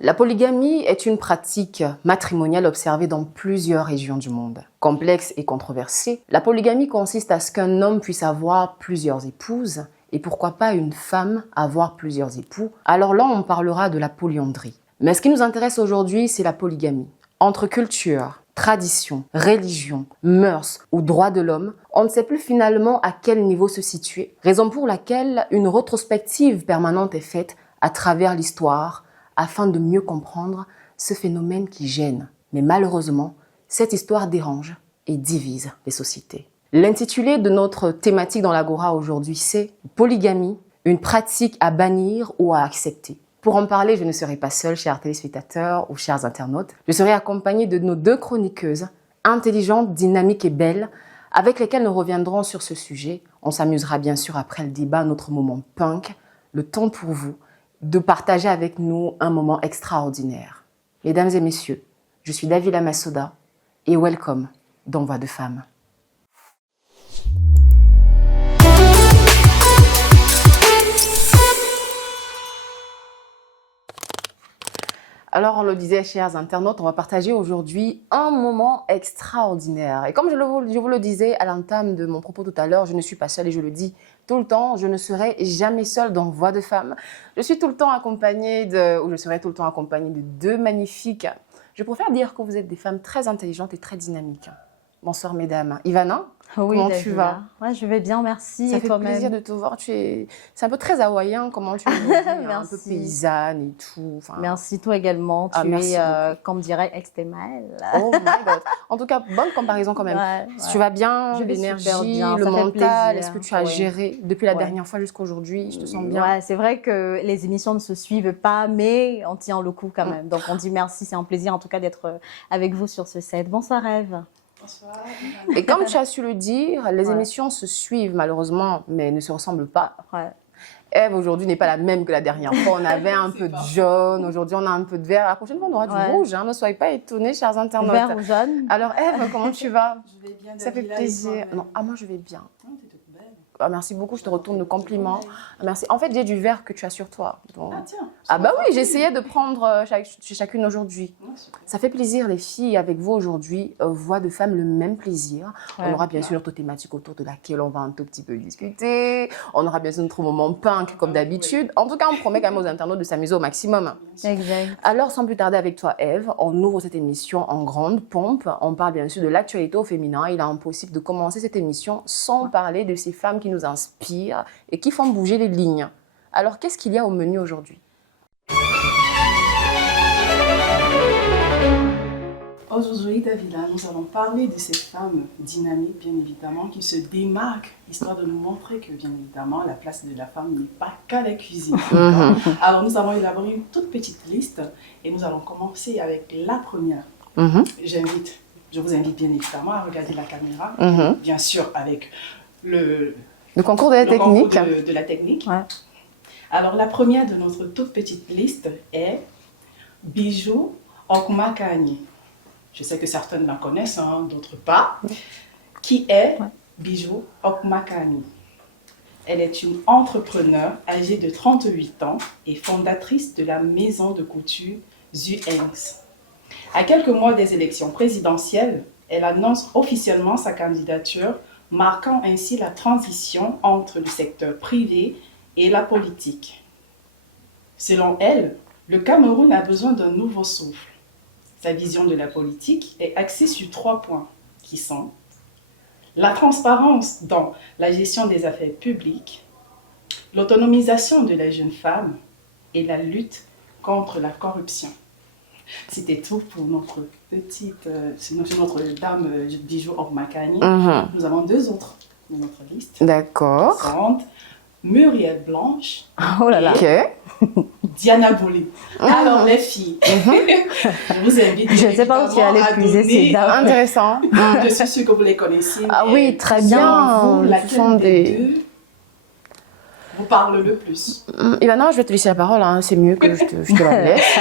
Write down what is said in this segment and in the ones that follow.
La polygamie est une pratique matrimoniale observée dans plusieurs régions du monde. Complexe et controversée, la polygamie consiste à ce qu'un homme puisse avoir plusieurs épouses et pourquoi pas une femme avoir plusieurs époux. Alors là, on parlera de la polyandrie. Mais ce qui nous intéresse aujourd'hui, c'est la polygamie. Entre culture, tradition, religion, mœurs ou droits de l'homme, on ne sait plus finalement à quel niveau se situer. Raison pour laquelle une rétrospective permanente est faite à travers l'histoire afin de mieux comprendre ce phénomène qui gêne. Mais malheureusement, cette histoire dérange et divise les sociétés. L'intitulé de notre thématique dans l'Agora aujourd'hui, c'est « Polygamie, une pratique à bannir ou à accepter ». Pour en parler, je ne serai pas seule, chers téléspectateurs ou chers internautes. Je serai accompagnée de nos deux chroniqueuses, intelligentes, dynamiques et belles, avec lesquelles nous reviendrons sur ce sujet. On s'amusera bien sûr après le débat, notre moment punk, le temps pour vous de partager avec nous un moment extraordinaire. Mesdames et messieurs, je suis Davila Massoda et welcome dans Voix de Femme. Alors, on le disait, chers internautes, on va partager aujourd'hui un moment extraordinaire. Et comme je vous le disais à l'entame de mon propos tout à l'heure, je ne suis pas seule et je le dis tout le temps, je ne serai jamais seule dans Voix de Femme. Je suis tout le temps accompagnée je serai tout le temps accompagnée de deux magnifiques. Je préfère dire que vous êtes des femmes très intelligentes et très dynamiques. Bonsoir, mesdames. Ivana, oui, comment Davila. tu vas? Ouais, je vais bien, merci. Ça et fait toi-même? plaisir de te voir. C'est un peu très hawaïen, comment tu es aujourd'hui, un peu paysanne et tout. Enfin... Merci, toi également. Tu es, comme dirait, extémale. Oh my God. En tout cas, bonne comparaison quand même. Ouais. Tu vas bien, l'énergie, le mental, est-ce que tu as géré depuis la dernière fois jusqu'à aujourd'hui? Je te sens bien. Ouais, c'est vrai que les émissions ne se suivent pas, mais on tient le coup quand même. Donc, on dit merci. C'est un plaisir, en tout cas, d'être avec vous sur ce set. Bonsoir, Ève. Bonsoir. Et comme tu as su le dire, les émissions se suivent malheureusement, mais ne se ressemblent pas. Ève, aujourd'hui, n'est pas la même que la dernière fois. On avait un peu de jaune, aujourd'hui, on a un peu de vert. La prochaine fois, on aura du rouge. Hein. Ne soyez pas étonnés, chers internautes. Vert ou jaune. Alors, Ève, comment tu vas? Je vais bien. Ça fait plaisir. Non, moi, je vais bien. Belle. Ah, merci beaucoup, je te retourne le compliment. Merci. En fait, j'ai du vert que tu as sur toi. Donc... Ah tiens. Ah bah oui, j'essayais de prendre chez chacune aujourd'hui. Ça fait plaisir, les filles, avec vous aujourd'hui. Voix de Femme, le même plaisir. On aura bien sûr notre thématique autour de laquelle on va un tout petit peu discuter. On aura bien sûr notre moment punk, comme d'habitude. En tout cas, on promet quand même aux internautes de s'amuser au maximum. Exact. Alors, sans plus tarder avec toi, Ève, on ouvre cette émission en grande pompe. On parle bien sûr de l'actualité au féminin. Il est impossible de commencer cette émission sans parler de ces femmes qui nous inspirent et qui font bouger les lignes. Alors, qu'est-ce qu'il y a au menu aujourd'hui? Aujourd'hui, Davila, nous allons parler de ces femmes dynamiques, bien évidemment, qui se démarquent, histoire de nous montrer que, bien évidemment, la place de la femme n'est pas qu'à la cuisine. Alors, nous avons élaboré une toute petite liste et nous allons commencer avec la première. Je vous invite bien évidemment à regarder la caméra, bien sûr avec le concours de la technique. De la technique. Ouais. Alors, la première de notre toute petite liste est Bijou Okmakani. Je sais que certaines la connaissent, hein, d'autres pas. Qui est Bijou Okmakani? Elle est une entrepreneure âgée de 38 ans et fondatrice de la maison de couture Zuengs. À quelques mois des élections présidentielles, elle annonce officiellement sa candidature, marquant ainsi la transition entre le secteur privé et la politique. Selon elle, le Cameroun a besoin d'un nouveau souffle. Sa vision de la politique est axée sur 3 points, qui sont la transparence dans la gestion des affaires publiques, l'autonomisation de la jeune femme et la lutte contre la corruption. C'était tout pour notre petite, notre dame Bijou Okmakani. Nous avons 2 autres de notre liste. D'accord. Muriel Blanche et Diana Boulay. Alors les filles, je vous invite je ne sais pas où tu allais puiser ces dames. Intéressant. Je suis sûre que vous les connaissez. Ah oui, très bien. Laquelle des deux vous parle le plus? Ivana, je vais te laisser la parole, hein. C'est mieux que je te la laisse.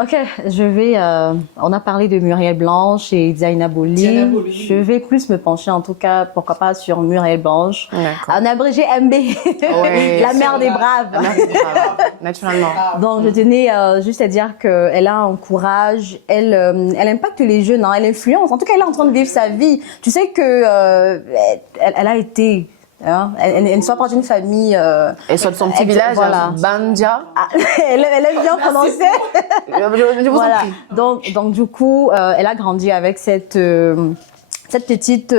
Ok, je vais. On a parlé de Muriel Blanche et Diana Boli. Diana Boli. Je vais plus me pencher, en tout cas, pourquoi pas sur Muriel Blanche. D'accord. En abrégé MB, Ouais, la mère des braves. Naturellement. Donc, je tenais juste à dire qu'elle a un courage, elle impacte les jeunes, hein, elle influence. En tout cas, elle est en train de vivre sa vie. Tu sais que elle a été. Hein, elle soit pas d'une famille. Et soit de son petit village, voilà. Banja. Ah, elle aime bien prononcer. Je vous en Voilà. prie. Donc du coup, elle a grandi avec cette petite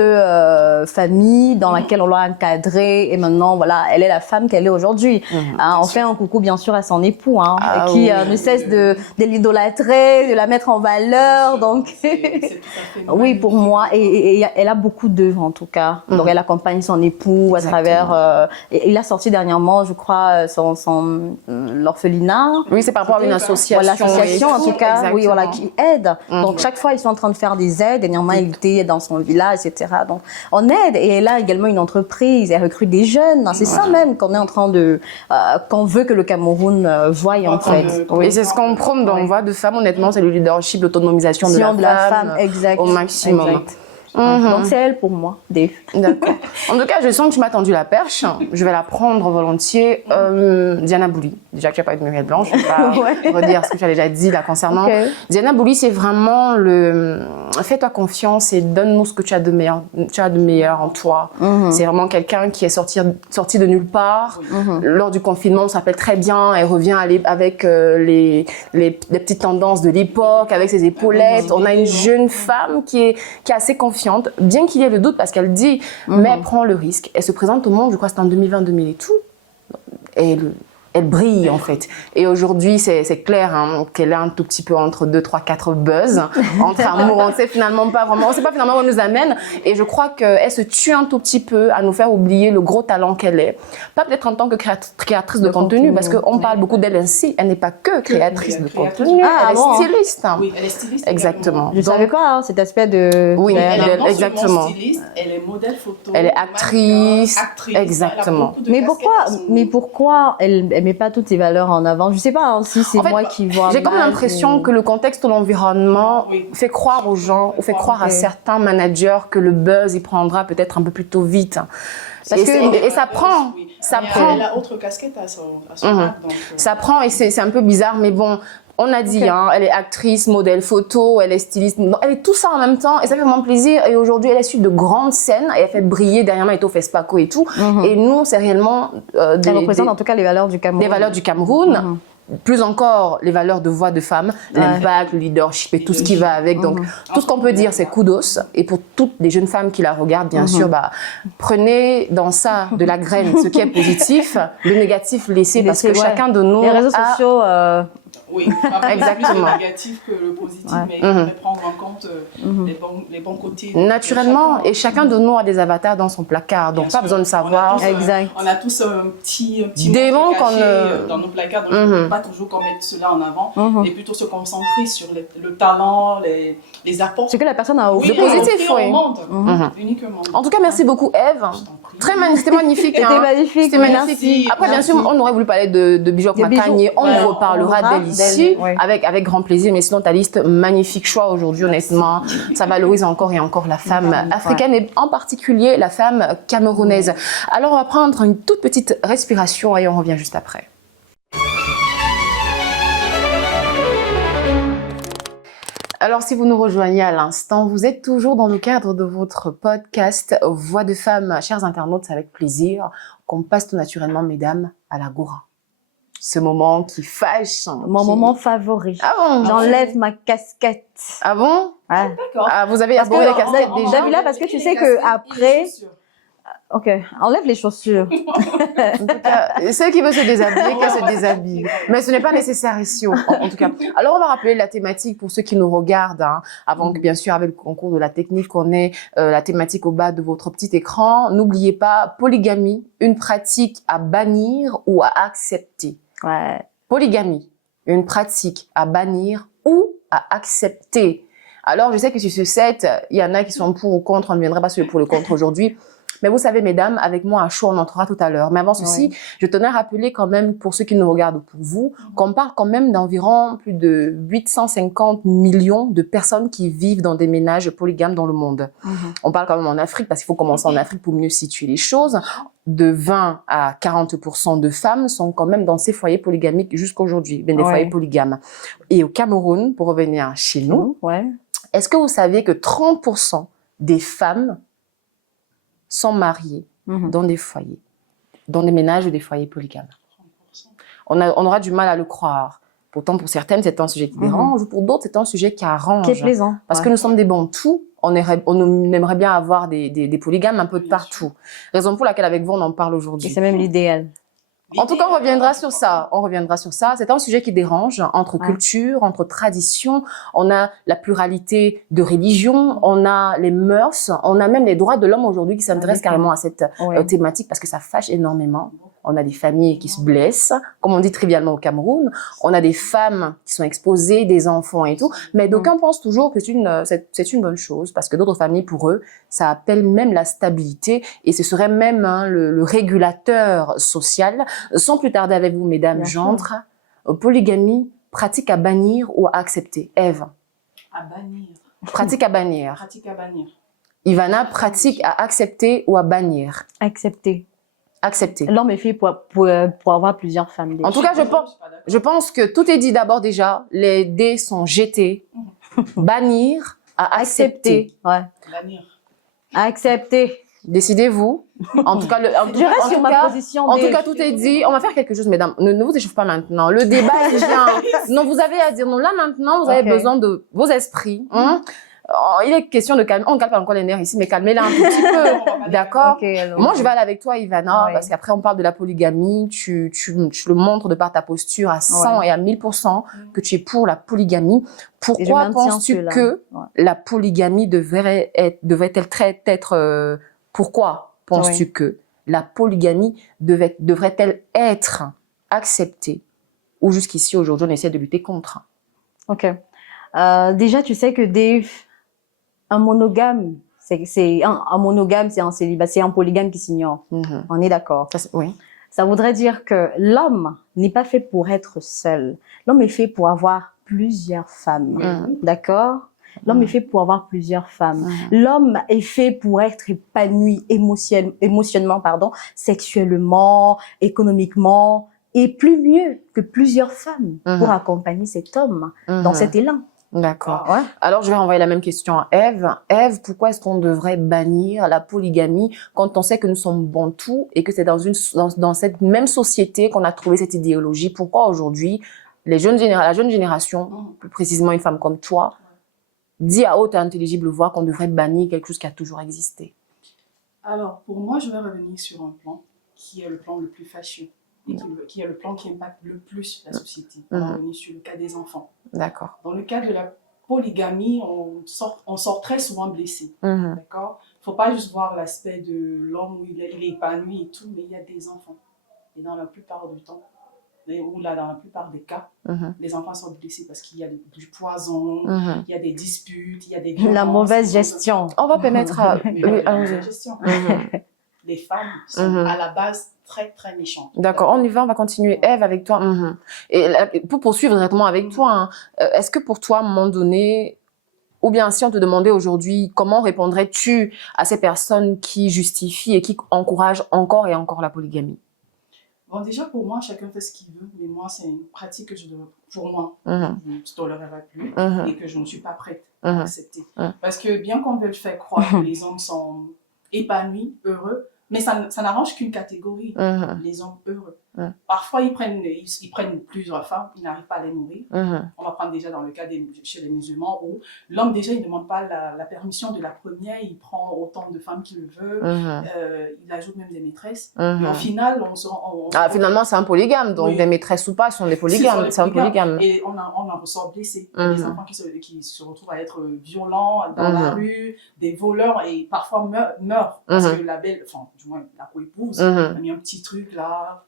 famille dans laquelle on l'a encadrée et maintenant voilà, elle est la femme qu'elle est aujourd'hui. Hein, on fait un coucou bien sûr à son époux hein, qui ne cesse de l'idolâtrer, de la mettre en valeur. Donc C'est tout à fait oui pour moi et elle a beaucoup d'œuvres en tout cas. Donc elle accompagne son époux à travers. Et il a sorti dernièrement, je crois, son l'orphelinat. Oui, c'est par rapport à une association. Voilà, l'association en tout cas, Exactement. oui, voilà, qui aide. Donc chaque fois, ils sont en train de faire des aides. Dernièrement, il était dans son village, etc. Donc on aide et elle a également une entreprise. Elle recrute des jeunes. C'est ça même qu'on est en train de, qu'on veut que le Cameroun voie en fait. Et c'est ce qu'on prône dans Voix de Femmes, honnêtement, c'est le leadership, l'autonomisation de De la femme exact. au maximum. Exact. Donc c'est elle pour moi, Dave. D'accord. En tout cas, je sens que tu m'as tendu la perche. Je vais la prendre volontiers. Diana Boli. Déjà que tu n'as pas eu de Muriel Blanche, je vais pas redire ce que tu as déjà dit là concernant. Okay. Diana Boli, c'est vraiment le fais-toi confiance et donne-nous ce que tu as de meilleur en toi. C'est vraiment quelqu'un qui est sorti de nulle part. Lors du confinement, on s'appelle très bien. Elle revient avec les petites tendances de l'époque, avec ses épaulettes. On a une jeune femme qui est assez confiante, bien qu'il y ait le doute parce qu'elle dit, mais elle prend le risque. Elle se présente au monde, je crois que c'est en 2020 et tout. Et elle brille en fait. Et aujourd'hui, c'est clair hein, qu'elle est un tout petit peu entre 2, 3, 4 buzz, entre amour. On sait finalement pas vraiment, on sait pas finalement où elle nous amène. Et je crois qu'elle se tue un tout petit peu à nous faire oublier le gros talent qu'elle est. Pas peut-être en tant que créatrice de contenu, parce qu'on parle beaucoup d'elle ainsi. Elle n'est pas que créatrice de contenu, elle est styliste. Oui, elle est styliste. Exactement. Je savais pas hein, cet aspect de. Oui, Elle est non exactement. seulement styliste, elle est modèle photo. Elle est actrice. Exactement. Mais pourquoi elle met pas toutes ses valeurs en avant? Je sais pas hein, si c'est En fait, moi qui vois. j'ai comme l'impression que le contexte de l'environnement fait croire aux gens, ou fait croire à Ok. certains managers que le buzz, il prendra peut-être un peu plus tôt vite. Parce que- Et ça prend, ça Mais prend. Elle a autre casquette à son arc, donc, Ça prend et c'est un peu bizarre, mais bon, on a dit, hein, elle est actrice, modèle photo, elle est styliste, elle est tout ça en même temps et ça fait vraiment plaisir. Et aujourd'hui, elle a su de grandes scènes et elle fait briller derrière moi et tout, fait Spaco et tout. Et nous, c'est réellement Elle représente en tout cas les valeurs du Cameroun. des valeurs du Cameroun. Plus encore, les valeurs de voix de femme, l'impact, le leadership et tout ce qui va avec. Donc, tout ce qu'on peut dire, c'est kudos. Et pour toutes les jeunes femmes qui la regardent, bien sûr, prenez dans ça de la graine ce qui est positif, le négatif laissez parce que chacun de nous les réseaux a... sociaux. oui, Exactement. plus le négatif que le positif, mais il faudrait prendre en compte les bons côtés. Naturellement, chacun. et chacun de nous a des avatars dans son placard, donc Bien pas sûr. besoin de savoir. Exact. On a tous un petit Démon monstre qu'on caché, ne- dans nos placards, donc il ne faut pas toujours qu'on mette cela en avant, et plutôt se concentrer sur le talent, les apports. Ce que la personne a Oui, Le positif, on oui. monte, uniquement. En tout cas, merci beaucoup, Eve. Je t'en prie. C'était magnifique. C'était hein. magnifique. C'était magnifique. Merci. Après, bien Merci. sûr, on aurait voulu parler de Bijou Des Makanye. bijoux. On Ouais, reparlera on d'elle ici ouais. avec grand plaisir. Mais sinon, ta liste, magnifique choix aujourd'hui, honnêtement. Ça valorise encore et encore la femme africaine et en particulier la femme camerounaise. Alors, on va prendre une toute petite respiration et on revient juste après. Alors, si vous nous rejoignez à l'instant, vous êtes toujours dans le cadre de votre podcast Voix de Femmes. Chers internautes, c'est avec plaisir qu'on passe tout naturellement, mesdames, à la Goura. Ce moment qui fâche. Mon moment favori. Ah bon? J'enlève ma casquette. Ah bon? Ouais. D'accord. Ah, vous avez Parce que- abordé la casquette on- déjà? Davila, parce que tu sais que après- Ok, enlève les chaussures. En tout cas, celle qui veut se déshabiller, qu'elle se déshabille. Mais ce n'est pas nécessaire ici, en tout cas. Alors, on va rappeler la thématique pour ceux qui nous regardent, hein, avant que, bien sûr, avec le concours de la technique, on ait la thématique au bas de votre petit écran. N'oubliez pas, polygamie, une pratique à bannir ou à accepter. Ouais. Polygamie, une pratique à bannir ou à accepter. Alors, je sais que sur ce set, il y en a qui sont pour ou contre, on ne viendra pas sur le pour le contre aujourd'hui. Mais vous savez, mesdames, avec moi à chaud, on entrera tout à l'heure. Mais avant ceci, je tenais à rappeler quand même, pour ceux qui nous regardent ou pour vous, qu'on parle quand même d'environ plus de 850 millions de personnes qui vivent dans des ménages polygames dans le monde. On parle quand même en Afrique, parce qu'il faut commencer en Afrique pour mieux situer les choses. De 20 à 40% de femmes sont quand même dans ces foyers polygamiques jusqu'aujourd'hui, des foyers polygames. Et au Cameroun, pour revenir chez nous, est-ce que vous saviez que 30% des femmes sont mariées dans des foyers, dans des ménages ou des foyers polygames? On aura du mal à le croire. Pourtant, pour certaines, c'est un sujet qui dérange, pour d'autres, c'est un sujet qui arrange. Qui est plaisant. Parce que nous sommes des bantous, on aimerait bien avoir des polygames un peu de partout. Raison pour laquelle, avec vous, on en parle aujourd'hui. Et c'est même l'idéal. En tout cas, on reviendra sur ça. On reviendra sur ça. C'est un sujet qui dérange entre cultures, entre traditions. On a la pluralité de religions, on a les mœurs, on a même les droits de l'homme aujourd'hui qui s'intéressent carrément à cette thématique parce que ça fâche énormément. On a des familles qui se blessent, comme on dit trivialement au Cameroun. On a des femmes qui sont exposées, des enfants et tout. Mais d'aucuns pensent toujours que c'est une bonne chose parce que d'autres familles, pour eux, ça appelle même la stabilité et ce serait même le régulateur social. Sans plus tarder avec vous, mesdames, j'entre. Polygamie, pratique à bannir ou à accepter? Ève. À bannir. Pratique à bannir. Pratique à bannir. Ivana, pratique à accepter ou à bannir? Accepter. Accepter. L'homme est fait pour avoir plusieurs femmes. En tout cas, je pense que tout est dit d'abord déjà. Les dés sont jetés. Bannir à accepter. Bannir. Accepter. Décidez-vous. En tout cas, je reste sur ma position. En tout cas, tout est dit. On va faire quelque chose, mesdames. Ne vous échauffez pas maintenant. Le débat est bien. Non, vous avez à dire non. Là, maintenant, vous avez besoin de vos esprits. Il est question de calmer. On ne calme pas encore les nerfs ici, mais calmez-la un tout petit peu. D'accord? Moi, je vais aller avec toi, Ivana, parce qu'après, on parle de la polygamie. Tu le montres de par ta posture à 100 et à 1000% que tu es pour la polygamie. Pourquoi penses-tu que la polygamie devrait-elle être pourquoi penses-tu que la polygamie devrait-elle être acceptée ou jusqu'ici, aujourd'hui, on essaie de lutter contre? Ok. Déjà, tu sais que un monogame, c'est un célibat, c'est un polygame qui s'ignore. On est d'accord. Oui. Ça voudrait dire que l'homme n'est pas fait pour être seul. L'homme est fait pour avoir plusieurs femmes. D'accord? L'homme est fait pour avoir plusieurs femmes. L'homme est fait pour être épanoui émotionnellement, sexuellement, économiquement, et plus mieux que plusieurs femmes pour accompagner cet homme dans cet élan. D'accord. Alors, je vais renvoyer la même question à Ève. Ève, pourquoi est-ce qu'on devrait bannir la polygamie quand on sait que nous sommes bantous et que c'est dans cette même société qu'on a trouvé cette idéologie? Pourquoi aujourd'hui, la jeune génération, plus précisément une femme comme toi, dit à haute et intelligible voix qu'on devrait bannir quelque chose qui a toujours existé? Alors, pour moi, je vais revenir sur un plan qui est le plan le plus fâcheux et qui est le plan qui impacte le plus la société. On va revenir sur le cas des enfants. D'accord. Dans le cas de la polygamie, on sort très souvent blessé. D'accord? Il ne faut pas juste voir l'aspect de l'homme où il est épanoui et tout, mais il y a des enfants. Et dans la plupart du temps, dans la plupart des cas, les enfants sont blessés parce qu'il y a du poison, il y a des disputes, il y a des violences. La mauvaise gestion. On va permettre à... la mauvaise gestion. Les femmes sont à la base très, très méchantes. D'accord, on y va, on va continuer. Ève, avec toi. Et pour poursuivre directement avec toi, est-ce que pour toi, à un moment donné, ou bien si on te demandait aujourd'hui, comment répondrais-tu à ces personnes qui justifient et qui encouragent encore et encore la polygamie? Bon, déjà, pour moi, chacun fait ce qu'il veut, mais moi, c'est une pratique que je ne tolérerai plus et que je ne suis pas prête à accepter. Parce que bien qu'on veuille faire croire que les hommes sont épanouis, heureux, mais ça n'arrange qu'une catégorie, les hommes heureux. Parfois, ils prennent plusieurs femmes, ils n'arrivent pas à les nourrir. On va prendre déjà dans le cas chez les musulmans où l'homme, déjà, il ne demande pas la permission de la première, il prend autant de femmes qu'il veut, il ajoute même des maîtresses. Et au final, finalement, c'est un polygame, donc des maîtresses ou pas sont des polygames, c'est un polygame. Et on en ressort blessé. Des enfants qui se retrouvent à être violents dans la rue, des voleurs et parfois meurent parce que la co-épouse a mis un petit truc là.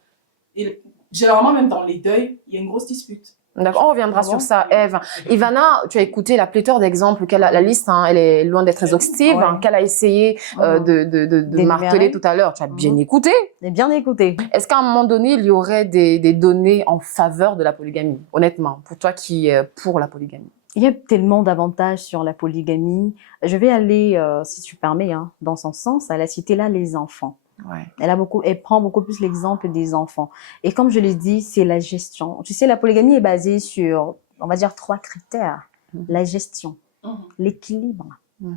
Et généralement, même dans les deuils, il y a une grosse dispute. D'accord, on reviendra Ah sur bon? ça, Eve. Ivana, tu as écouté la pléthore d'exemples qu'elle a, la liste, hein, elle est loin d'être exhaustive, Ouais. hein, qu'elle a essayé de D'énumérer. marteler tout à l'heure. Tu as bien écouté. J'ai bien écouté. Est-ce qu'à un moment donné, il y aurait des données en faveur de la polygamie, honnêtement, pour toi qui es pour la polygamie? Il y a tellement d'avantages sur la polygamie. Je vais aller, si tu permets, hein, dans son sens. Elle a cité là les enfants. Ouais. Elle prend beaucoup plus l'exemple des enfants. Et comme je l'ai dit, c'est la gestion. Tu sais, la polygamie est basée sur, on va dire, 3 critères. La gestion, l'équilibre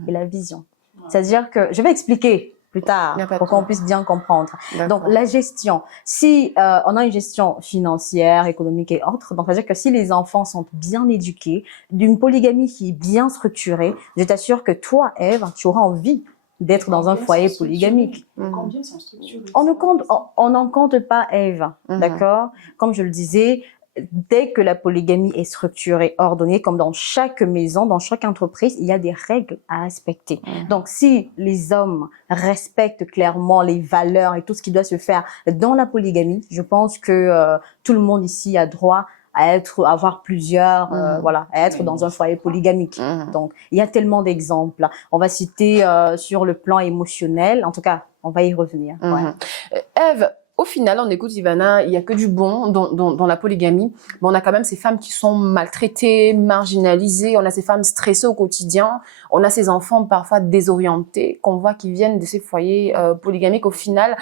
et la vision. C'est-à-dire que, je vais expliquer plus tard Il y a pas de pour qu'on problème. puisse bien comprendre. D'accord. Donc, la gestion. Si on a une gestion financière, économique et autres, donc ça veut dire que si les enfants sont bien éduqués, d'une polygamie qui est bien structurée, je t'assure que toi, Ève, tu auras envie d'être dans un foyer polygamique. Combien sont structurés? On n'en compte pas, Ève, d'accord? Comme je le disais, dès que la polygamie est structurée, ordonnée, comme dans chaque maison, dans chaque entreprise, il y a des règles à respecter. Donc, si les hommes respectent clairement les valeurs et tout ce qui doit se faire dans la polygamie, je pense que tout le monde ici a droit à avoir plusieurs, voilà, à être dans un foyer polygamique. Donc, il y a tellement d'exemples. On va citer sur le plan émotionnel. En tout cas, on va y revenir. Ouais. Ève, au final, on écoute Ivana, il y a que du bon dans la polygamie, mais on a quand même ces femmes qui sont maltraitées, marginalisées, on a ces femmes stressées au quotidien, on a ces enfants parfois désorientés qu'on voit qui viennent de ces foyers polygamiques. Au final,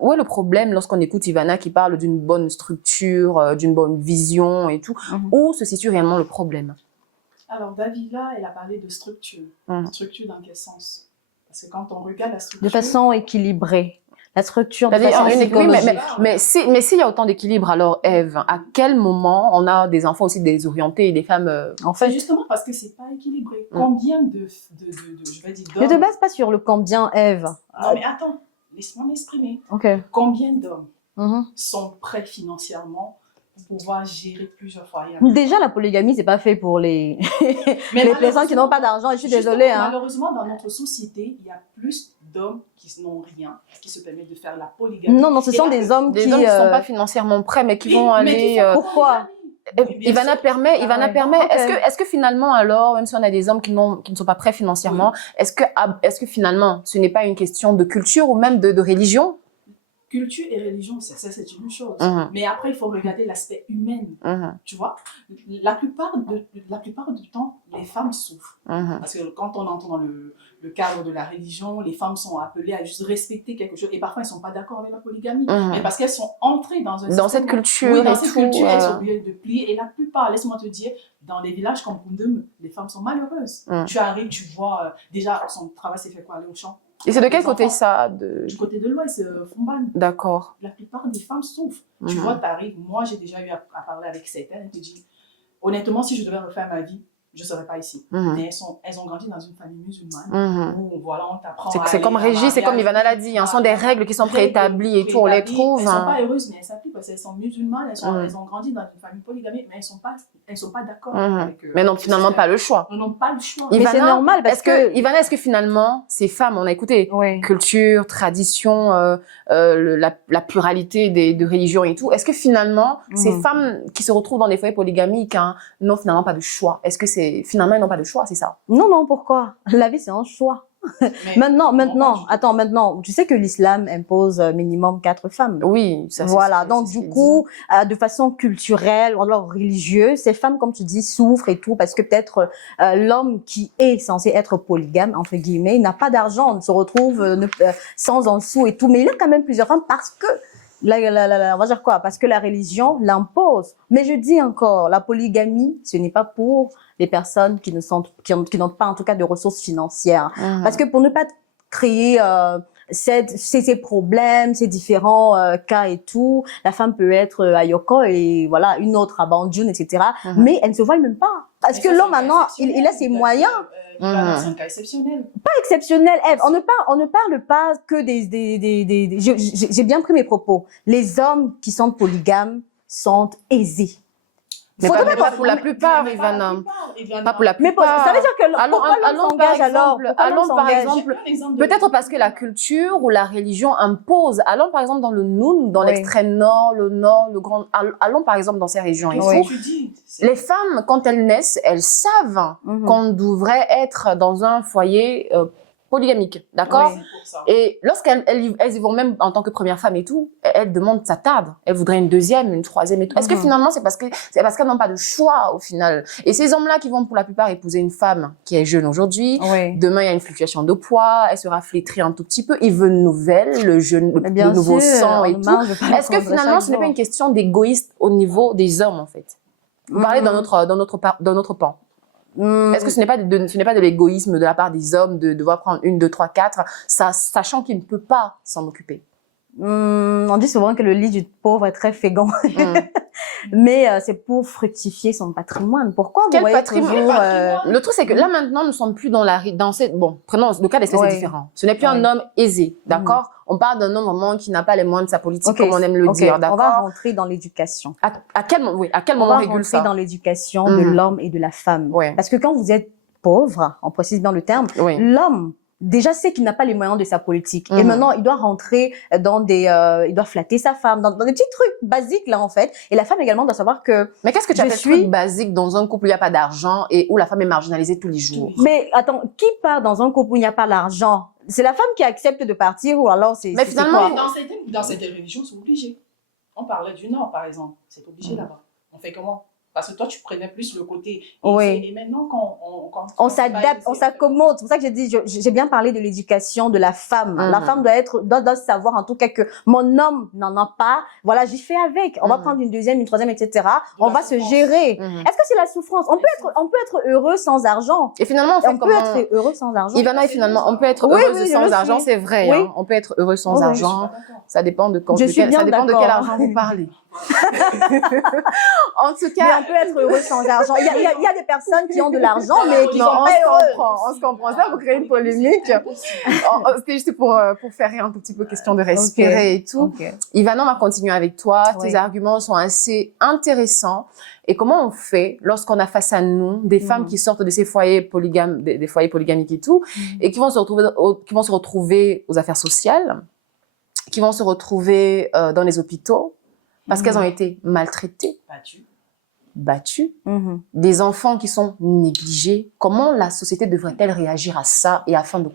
où est le problème lorsqu'on écoute Ivana qui parle d'une bonne structure, d'une bonne vision et tout? Où se situe réellement le problème? Alors, Davila, elle a parlé de structure. Structure dans quel sens? Parce que quand on regarde la structure... De façon équilibrée. La structure de C'est-à-dire, façon oui, psychologique. mais s'il y a autant d'équilibre, alors Ève, à quel moment on a des enfants aussi désorientés et des femmes En C'est fait, justement parce que c'est pas équilibré. Combien je vais dire, ne te d'hommes... base pas sur le combien, Ève. Non, mais attends, laisse-moi m'exprimer. Ok. Combien d'hommes Mhm. sont prêts financièrement pour pouvoir gérer plusieurs foyers? Déjà, la polygamie, c'est pas fait pour les, Mais les personnes qui n'ont pas d'argent. Je suis désolée, hein. Malheureusement, dans notre société, il y a plus d'hommes qui n'ont rien, qui se permettent de faire la polygamie. Non, ce sont des hommes des qui... hommes qui sont pas financièrement prêts, mais qui vont aller... Pourquoi? Ivana permet, Ok. est-ce que finalement alors, même si on a des hommes qui ne sont pas prêts financièrement, est-ce que finalement, ce n'est pas une question de culture ou même de religion? Culture et religion, c'est une chose. Mais après, il faut regarder l'aspect humain. Tu vois, la plupart du temps, les femmes souffrent. Parce que quand on entend dans le cadre de la religion, les femmes sont appelées à juste respecter quelque chose. Et parfois, elles ne sont pas d'accord avec la polygamie. Mais parce qu'elles sont entrées dans cette culture. Oui, dans cette culture, elles sont obligées de plier. Et la plupart, laisse-moi te dire, dans les villages comme Koundum, les femmes sont malheureuses. Tu arrives, tu vois, déjà, son travail s'est fait quoi? Aller au champ. Et c'est de quel côté enfants, ça Du côté de l'Ouest, Fumban. D'accord. La plupart des femmes souffrent. Tu vois, t'arrives, moi j'ai déjà eu à parler avec certaines, elles te disent, honnêtement, si je devais refaire ma vie, je ne serais pas ici. Mais elles ont grandi dans une famille musulmane où voilà, on t'apprend à c'est comme Régis, c'est comme Ivana l'a dit, ce sont des règles qui sont préétablies et tout, on les trouve. Elles ne sont pas heureuses, mais elles s'appliquent parce qu'elles sont musulmanes, elles ont grandi dans une famille polygamique, mais elles sont pas d'accord avec mais non, finalement, pas le choix. Elles n'ont pas le choix. Mais c'est normal parce que... Ivana, est-ce que finalement, ces femmes, on a écouté, culture, tradition, la pluralité de religions et tout, est-ce que finalement, ces femmes qui se retrouvent dans des foyers polygamiques, n'ont finalement pas de choix? Est-ce que finalement, elles n'ont pas de choix, c'est ça? Non, pourquoi? La vie, c'est un choix. Maintenant, tu sais que l'islam impose minimum 4 femmes. Oui, ça c'est voilà. Donc, du coup, de façon culturelle, ou alors religieuse, ces femmes, comme tu dis, souffrent et tout, parce que peut-être l'homme qui est censé être polygame, entre guillemets, n'a pas d'argent, se retrouve sans un sou et tout, mais il a quand même plusieurs femmes parce que on va dire quoi? Parce que la religion l'impose. Mais je dis encore, la polygamie, ce n'est pas pour les personnes qui n'ont pas en tout cas de ressources financières. Parce que pour ne pas créer ces problèmes, ces différents cas et tout, la femme peut être à Yoko et voilà, une autre à Banjul, etc. Mais elle ne se voit même pas. Parce que l'homme maintenant, il a ses moyens. C'est un cas exceptionnel. Pas exceptionnel, Ève. On ne parle pas que j'ai bien pris mes propos. Les hommes qui sont polygames sont aisés. Mais pas pour la plupart, Ivana. Pas pour la Mais plupart. ça veut dire que pourquoi l'homme s'engage alors? Allons par J'ai exemple, un exemple de- peut-être parce que la culture ou la religion impose. Allons par exemple dans le Noun, dans l'extrême nord, le grand. Allons par exemple dans ces régions. Qu'est-ce que tu dis? Les femmes, quand elles naissent, elles savent qu'on devrait être dans un foyer polygamique, d'accord? Oui, c'est pour ça. Et lorsqu'elles elles y vont même en tant que première femme et tout, elles demandent, ça tarde. Elles voudraient une deuxième, une troisième et tout. Est-ce que finalement c'est parce qu'elles n'ont pas de choix au final? Et ces hommes-là qui vont pour la plupart épouser une femme qui est jeune aujourd'hui, demain il y a une fluctuation de poids, elle sera flétrie un tout petit peu, ils veulent une nouvelle, le nouveau sang et tout. Est-ce que finalement ce n'est pas une question d'égoïste au niveau des hommes en fait? Vous parlez dans notre pan. Est-ce que ce n'est pas de l'égoïsme de la part des hommes de devoir prendre 1, 2, 3, 4, sachant qu'il ne peut pas s'en occuper? On dit souvent que le lit du pauvre est très fécond. Mais c'est pour fructifier son patrimoine. Pourquoi vous voyez toujours... Le truc, c'est que là, maintenant, nous ne sommes plus dans cette... Bon, prenons le cas d'espèce est différent. Ce n'est plus un homme aisé, d'accord? On parle d'un homme vraiment qui n'a pas les moyens de sa politique, comme on aime le dire, d'accord? On va rentrer dans l'éducation. À quel moment on va rentrer dans l'éducation de l'homme et de la femme. Parce que quand vous êtes pauvre, on précise bien le terme, l'homme déjà sait qu'il n'a pas les moyens de sa politique. Et maintenant, il doit rentrer dans il doit flatter sa femme, dans des petits trucs basiques, là, en fait. Et la femme également doit savoir que... Mais qu'est-ce que tu appelles truc basique dans un couple où il n'y a pas d'argent et où la femme est marginalisée tous les jours? Mais attends, qui part dans un couple où il n'y a pas d'argent? C'est la femme qui accepte de partir ou alors c'est... Mais finalement, dans certaines religions, c'est obligé. On parlait du Nord, par exemple. C'est obligé là-bas. On fait comment? Parce que toi, tu prenais plus le côté. Et maintenant, quand on s'adapte, on s'accommode. C'est pour ça que j'ai dit, j'ai bien parlé de l'éducation de la femme. La femme doit savoir en tout cas que mon homme n'en a pas. Voilà, j'y fais avec. On va prendre une deuxième, une troisième, etc. On va se gérer. Est-ce que c'est la souffrance? On peut être heureux sans argent. Et finalement, on peut être heureux sans argent. Ivana, finalement, on peut être heureuse sans argent, c'est vrai. Hein. On peut être heureux sans argent. Ça dépend de quel argent vous parlez. En tout cas, mais on peut être heureux sans argent. Il y a des personnes qui ont de l'argent, mais qui sont pas heureuses. On se comprend ça pour créer une polémique. C'était juste pour faire rire un tout petit peu, question de respirer et tout. Ivana, on va continuer avec toi. Tes arguments sont assez intéressants. Et comment on fait lorsqu'on a face à nous des femmes qui sortent de ces foyers polygames, des foyers polygamiques et tout, et qui vont se retrouver aux affaires sociales, qui vont se retrouver dans les hôpitaux, parce qu'elles ont été maltraitées, battues, des enfants qui sont négligés. Comment la société devrait-elle réagir à ça et afin de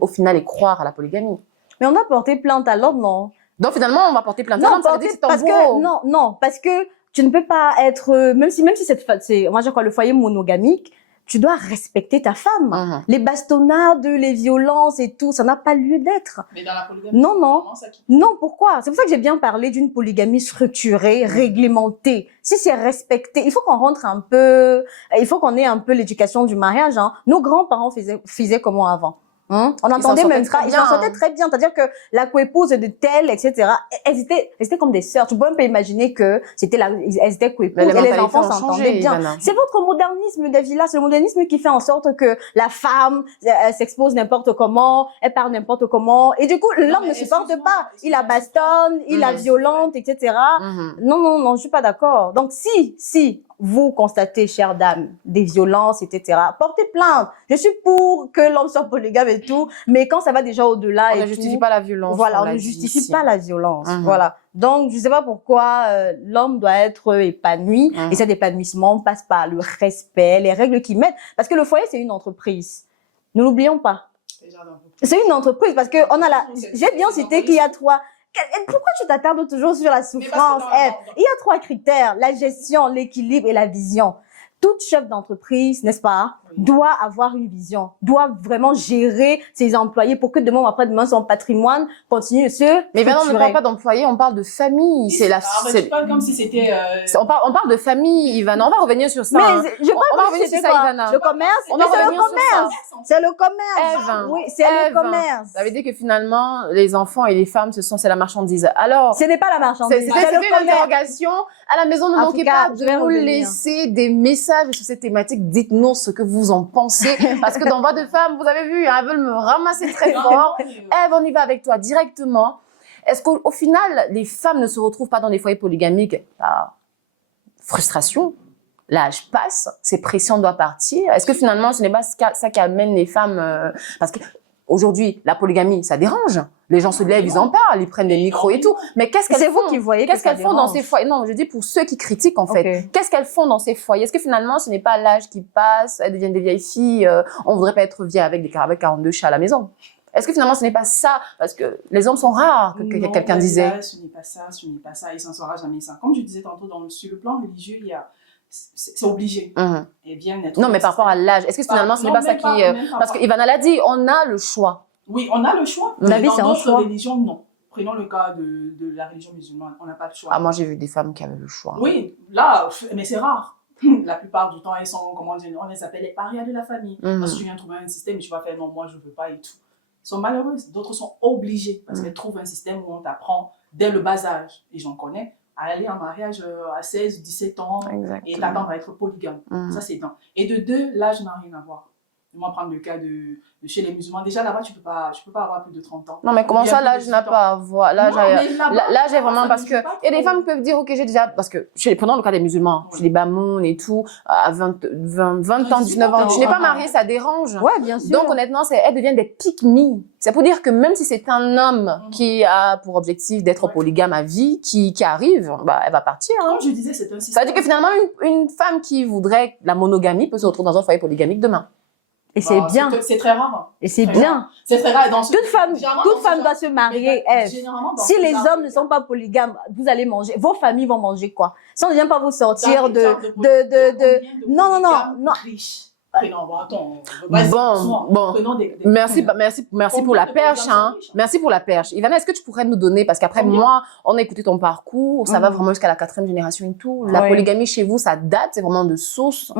au final et croire à la polygamie? Mais on doit porter plainte à l'homme, non? Donc finalement, on va porter plainte à l'homme, ça veut dire que c'est parce que non, parce que tu ne peux pas être même si c'est moi je crois le foyer monogamique, tu dois respecter ta femme. Les bastonnades, les violences et tout, ça n'a pas lieu d'être. Mais dans la polygamie, non, pourquoi? C'est pour ça que j'ai bien parlé d'une polygamie structurée, réglementée. Si c'est respecté, il faut qu'on rentre un peu, il faut qu'on ait un peu l'éducation du mariage. Hein. Nos grands-parents faisaient comment avant? On entendait même pas, ils s'en sortaient très bien. C'est-à-dire que la coépouse de telle, etc., elles étaient comme des sœurs. Tu peux même pas imaginer que elles étaient coépouses et les enfants s'entendaient bien. C'est votre modernisme, Davila. C'est le modernisme qui fait en sorte que la femme, elle s'expose n'importe comment, elle parle n'importe comment. Et du coup, l'homme ne supporte pas. Il la bastonne, il la violente, etc. Non, je suis pas d'accord. Donc, si vous constatez, chère dame, des violences, etc., portez plainte. Je suis pour que l'homme soit polygame et tout, mais quand ça va déjà au-delà on ne justifie pas la violence. Voilà, on ne justifie pas la violence. Voilà. Donc, je sais pas pourquoi l'homme doit être épanoui, et cet épanouissement passe par le respect, les règles qu'il met, parce que le foyer, c'est une entreprise. Ne l'oublions pas. C'est une entreprise, parce que j'ai bien cité qu'il y a pourquoi tu t'attardes toujours sur la souffrance, Ève? Il y a 3 critères, la gestion, l'équilibre et la vision. Toute chef d'entreprise, n'est-ce pas, doit avoir une vision, doit vraiment gérer ses employés pour que demain ou après-demain, son patrimoine continue de se Mais maintenant, on ne parle pas d'employés, on parle de famille. C'est pas comme si c'était... On parle de famille, Ivana. On va revenir sur ça. Mais on va revenir sur ça, Ivana. Le commerce, c'est le commerce. C'est le commerce. Oui, c'est le commerce. Ça veut dire que finalement, les enfants et les femmes, c'est la marchandise. Alors... Ce n'est pas la marchandise. C'est une interrogation. À la maison, ne manquez pas de nous laisser des messages sur cette thématique. Dites-nous ce que vous en pensez. Parce que dans Voix de Femmes, vous avez vu, elles veulent me ramasser très fort. Ève, on y va avec toi directement. Est-ce qu'au final, les femmes ne se retrouvent pas dans des foyers polygamiques par frustration, l'âge passe, ces pressions doivent partir. Est-ce que finalement, ce n'est pas ça qui amène les femmes... parce que aujourd'hui, la polygamie, ça dérange. Les gens se lèvent, ils en parlent, ils prennent des micros et tout. Mais qu'est-ce qu'elles font? C'est vous qui voyez Qu'est-ce qu'elles font dans ces foyers? Non, je dis pour ceux qui critiquent, en fait. Qu'est-ce qu'elles font dans ces foyers? Est-ce que finalement, ce n'est pas l'âge qui passe, elles deviennent des vieilles filles, on voudrait pas être vieille avec 42 chats à la maison? Est-ce que finalement, ce n'est pas ça? Parce que les hommes sont rares, que quelqu'un disait. Ce n'est pas ça, ce n'est pas ça, et ça ne sera jamais ça. Comme je disais tantôt, sur le plan religieux, c'est obligé. Et bien être. Non, mais par rapport à l'âge, est-ce que finalement, ce n'est pas ça qui... Parce que Ivana l'a dit, on a le choix. Oui, on a le choix. La vie, dans c'est un d'autres choix. religions, non. Prenons le cas de la religion musulmane, on n'a pas le choix. Ah, moi, j'ai vu des femmes qui avaient le choix. Oui, là, mais c'est rare. La plupart du temps, elles sont, comment dire, on les appelle les parias de la famille. Parce que tu viens trouver un système et tu vas faire non, moi je ne veux pas et tout. Elles sont malheureuses. D'autres sont obligées parce qu'elles trouvent un système où on t'apprend dès le bas âge, et j'en connais, à aller en mariage à 16, 17 ans. Exactement. Et là-bas, on va être polygame. Ça, c'est d'un. Et de deux, l'âge n'a rien à voir. On va prendre le cas de chez les musulmans. Déjà, là-bas, tu peux pas avoir plus de 30 ans. Non, mais comment ça, l'âge n'a pas à voir? L'âge est vraiment parce que, il y a des femmes qui peuvent dire, ok, j'ai déjà, parce que, prenons le cas des musulmans, chez les Bamoun et tout, à 20 ans, 19 ans, tu n'es pas marié, ça dérange. Ouais, bien sûr. Donc, honnêtement, elles deviennent des pick-me. C'est pour dire que même si c'est un homme qui a pour objectif d'être polygame à vie, qui arrive, bah, elle va partir, hein. Comme je disais, c'est un système. Ça veut dire que finalement, une femme qui voudrait la monogamie peut se retrouver dans un foyer polygamique demain. Et c'est bien. C'est très rare. Et c'est bien. C'est très rare. Toute femme doit se marier, Ève. Si les hommes ne sont pas polygames, vous allez manger. Vos familles vont manger quoi? Ça ne vient pas vous sortir non. Merci pour la perche, hein. Merci pour la perche. Ivana, est-ce que tu pourrais nous donner, parce qu'après moi, on a écouté ton parcours, ça va vraiment jusqu'à la 4e génération et tout. La polygamie chez vous, ça date, c'est vraiment de source.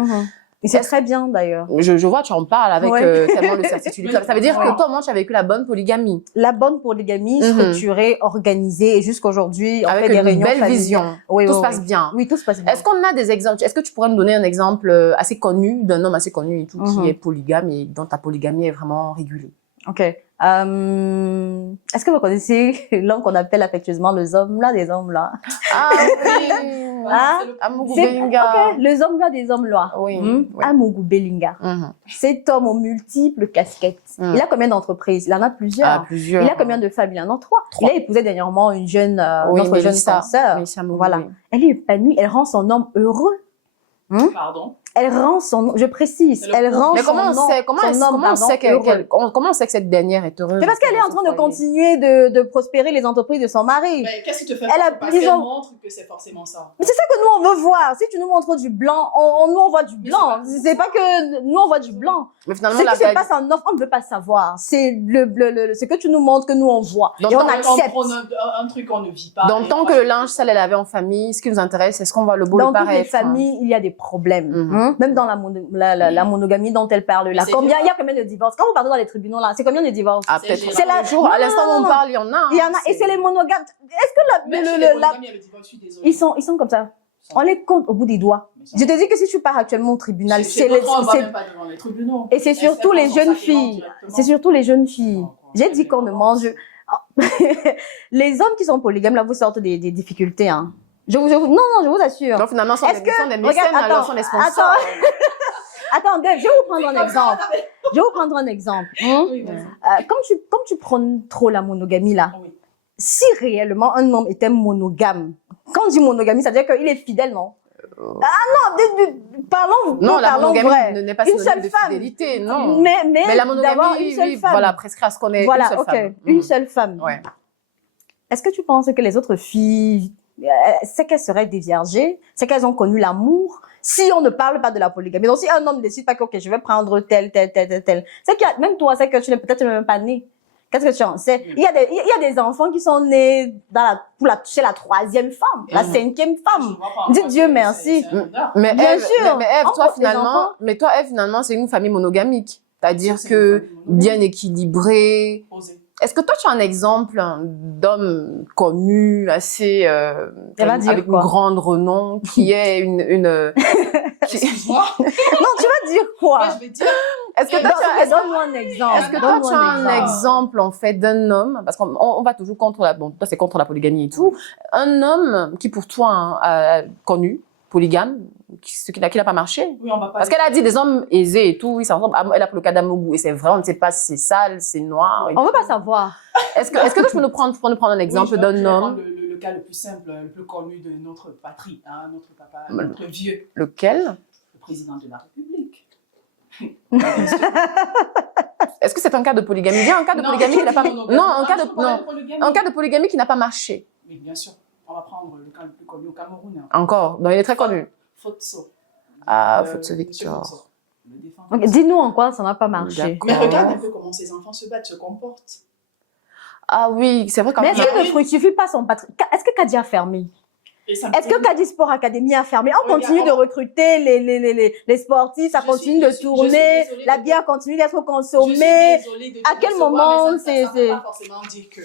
Et c'est très bien d'ailleurs. Je vois, tu en parles avec tellement de certitude. Ça veut dire que toi, moi, tu as vécu la bonne polygamie. La bonne polygamie, structurée, organisée, et jusqu'aujourd'hui, on avec fait des réunions belle vision. Tout se passe bien. Oui, tout se passe bien. Est-ce qu'on a des exemples? Est-ce que tu pourrais nous donner un exemple assez connu, d'un homme assez connu et tout, qui est polygame et dont ta polygamie est vraiment régulée? Ok. Est-ce que vous connaissez l'homme qu'on appelle affectueusement les hommes là, des hommes là? Ah oui. Amougou Belinga. Ok, les hommes là, des hommes là. Oui. Amougou Belinga. Cet homme aux multiples casquettes. Il a combien d'entreprises? Il en a plusieurs. Ah, plusieurs. Il a combien de femmes? Il en a 3. Il a épousé dernièrement une jeune, notre jeune sœur. Voilà. Elle est épanouie, elle rend son homme heureux. Pardon? Elle rend son, je précise, elle rend son homme, comment on sait que cette dernière est heureuse? C'est parce qu'elle est en train de continuer de prospérer les entreprises de son mari. Mais qu'est-ce qui te fait parce qu'elle montre que c'est forcément ça. Mais c'est ça que nous on veut voir. Si tu nous montres du blanc, nous on voit du blanc. C'est pas que nous on voit du blanc. Mais finalement, ce qui se passe en offre, on ne veut pas savoir. C'est ce que tu nous montres que nous on voit. Donc, et on accepte. Un truc qu'on ne vit pas. Donc, tant que le linge sale, elle avait en famille, ce qui nous intéresse, est-ce qu'on voit le beau, le pareil? Dans toutes les familles, il y a des problèmes. Même dans la monogamie dont elle parle là. Il y a combien de divorces? Quand vous partez dans les tribunaux là, c'est combien de divorces? Ah, peut-être. C'est la jour. À l'instant où on parle, il y en a. Il y en a. Et c'est les monogames. Est-ce que ils sont comme ça. On les compte au bout des doigts. Je te dis que si tu pars actuellement au tribunal, et c'est surtout les jeunes filles. C'est surtout les jeunes filles. J'ai dit qu'on ne mange. Les hommes qui sont polygames là vous sortent des difficultés, hein. Non, je vous assure. Donc finalement, sont des mécènes, alors sont des sponsors. Attends, Dave, je vais vous prendre un exemple. Comme tu prônes trop la monogamie là, si réellement un homme était monogame, quand on dit monogamie, ça veut dire qu'il est fidèle, non? Parlons la monogamie vrai. n'est pas synonyme de fidélité, non. Mais la monogamie, une seule femme. Voilà, presque à ce qu'on est une seule femme. Une seule femme. Ouais. Est-ce que tu penses que les autres filles, c'est qu'elles seraient déviergées, c'est qu'elles ont connu l'amour, si on ne parle pas de la polygamie? Donc, si un homme décide pas que, ok, je vais prendre tel, c'est que même toi, c'est que tu n'es peut-être même pas né. Qu'est-ce que tu en sais? Il y a des enfants qui sont nés chez la 3e femme, la 5e femme. Dites Dieu merci. Mais bien Ève, sûr. mais Ève, toi, Ève, finalement, c'est une famille monogamique. C'est-à-dire que bien équilibrée. Est-ce que toi, tu as un exemple d'homme connu, assez, avec une grande renom, qui est une... Excuse-moi. Non, tu vas dire quoi? Je vais dire... Est-ce que toi, donne-moi un exemple. Est-ce que toi, tu as un exemple, en fait, d'un homme, parce qu'on va toujours contre toi, c'est contre la polygamie et tout, un homme qui, pour toi, a connu, polygame, ce qui n'a pas marché. Oui, on va pas. Parce qu'elle a dit des hommes aisés et tout, oui, ça ressemble. Elle a pris le cas d'Amougou et c'est vrai, on ne sait pas si c'est sale, c'est noir. On veut pas savoir. Est-ce que tu peux nous prendre un exemple d'un homme? Le cas le plus simple, le plus connu de notre patrie, hein, notre papa, notre vieux. Lequel? Le président de la République. Est-ce que c'est un cas de polygamie? Dis un cas de polygamie qui n'a pas... Non, un cas de polygamie qui n'a pas marché. Oui, bien sûr. On va prendre le cas le plus connu au Cameroun. Hein. Encore, donc il est très connu. Fotso. Fotso Victor. Fotso, le défunt. Donc, dis-nous en quoi ça n'a pas marché. Mais regarde un peu comment ces enfants se battent, se comportent. Ah oui, c'est vrai quand Mais même. est-ce que ne fructifie pas son patrimoine? Est-ce que Kadi a fermé? Est-ce que Kadi Sport Academy a fermé? On continue de recruter les sportifs, ça continue de tourner, la bière continue d'être consommée. À quel moment c'est... Ça ne veut pas forcément dire que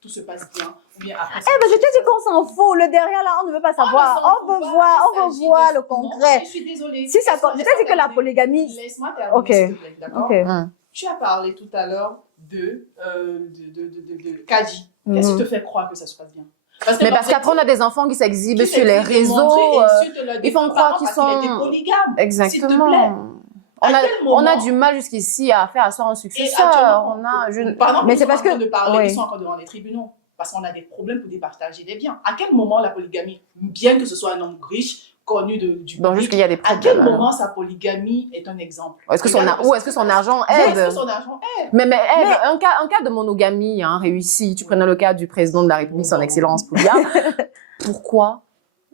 tout se passe bien. Ou bien après, je te dis qu'on s'en fout. Le derrière, là, on ne veut pas savoir. On veut voir le concret. Je suis désolée. Si ça, je t'ai dit que la polygamie... Laisse-moi terminer, s'il te plaît, d'accord? Ok. Tu as parlé tout à l'heure de Kadi. Qu'est-ce qui te fait croire que ça se passe bien? Parce qu'après, on a des enfants qui s'exhibent sur les réseaux. Ils font croire qu'ils sont... polygames. Exactement. On a du mal jusqu'ici à faire asseoir un successeur. Mais c'est parce que ils sont encore devant les tribunaux. Parce qu'on a des problèmes pour départager les biens. À quel moment la polygamie, bien que ce soit un homme riche, connu du public, juste qu'il y a des problèmes. À quel moment sa polygamie est un exemple? Est-ce que son argent aide? Mais un cas de monogamie réussi, tu prenais le cas du président de la République, son excellence Pouya. Pourquoi?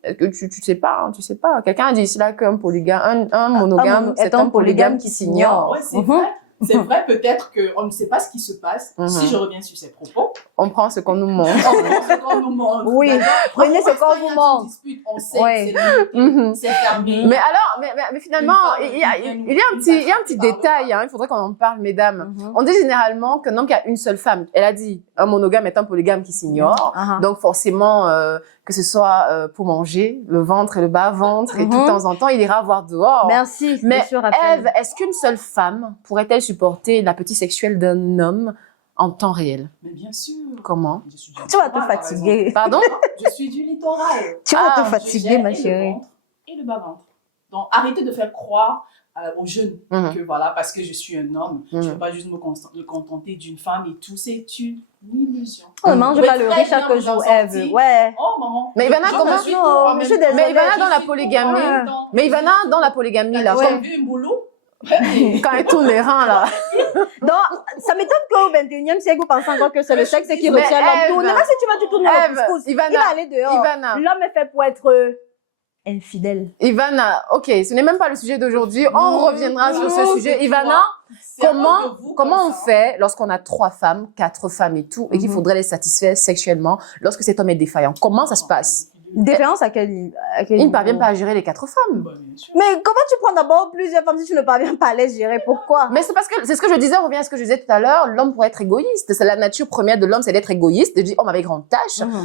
Que tu sais pas, tu sais pas. Quelqu'un a dit ici là qu'un polygame, un monogame, c'est un polygame qui s'ignore. Ouais, c'est vrai. C'est vrai, peut-être qu'on ne sait pas ce qui se passe. Si je reviens sur ces propos, on prend ce qu'on nous montre. On prend ce qu'on nous montre. Oui, prenez ce qu'on vous montre. On sait que c'est fermé. Mais alors, mais finalement, il y a un petit détail, il faudrait qu'on en parle, mesdames. On dit généralement qu'un homme qui a une seule femme, elle a dit, un monogame est un polygame qui s'ignore. Donc forcément, que ce soit pour manger, le ventre et le bas-ventre, et tout de temps en temps, il ira voir dehors. Merci. Mais Ève, est-ce qu'une seule femme pourrait-elle supporter l'appétit sexuel d'un homme en temps réel? Mais bien sûr. Comment? Tu vas te fatiguer. Pardon? Je suis du littoral. Tu vas te fatiguer, ma chérie. Et le bas-ventre. Donc, arrêtez de faire croire aux jeunes que voilà, parce que je suis un homme, je ne peux pas juste me contenter d'une femme et tout. C'est une illusion. On ne mange pas le riz chaque jour, Ève. Ouais. Oh, maman. Mais Ivana, comment? Je suis désolée. Mais Ivana, dans la polygamie. Mais Ivana, dans la polygamie, là. J'ai vu un boulot. Quand elle tourne les reins, là. Donc, ça m'étonne qu'au 21e siècle, vous pensez encore que c'est le sexe qui retient l'homme. Même si tu vas te tourner le pouce, il va aller dehors. L'homme est fait pour être infidèle. Ivana, ok, ce n'est même pas le sujet d'aujourd'hui. On reviendra sur ce sujet. Ivana, comment on fait lorsqu'on a 3 femmes, 4 femmes et tout, et qu'il faudrait les satisfaire sexuellement lorsque cet homme est défaillant? Comment ça se passe? Différence à quel Il ne parvient pas à gérer les 4 femmes. Mais comment tu prends d'abord plusieurs femmes si tu ne parviens pas à les gérer? Pourquoi? Mais c'est parce que, c'est ce que je disais, on revient à ce que je disais tout à l'heure, l'homme pourrait être égoïste. C'est la nature première de l'homme, c'est d'être égoïste, de dire, oh, avec grande tâche.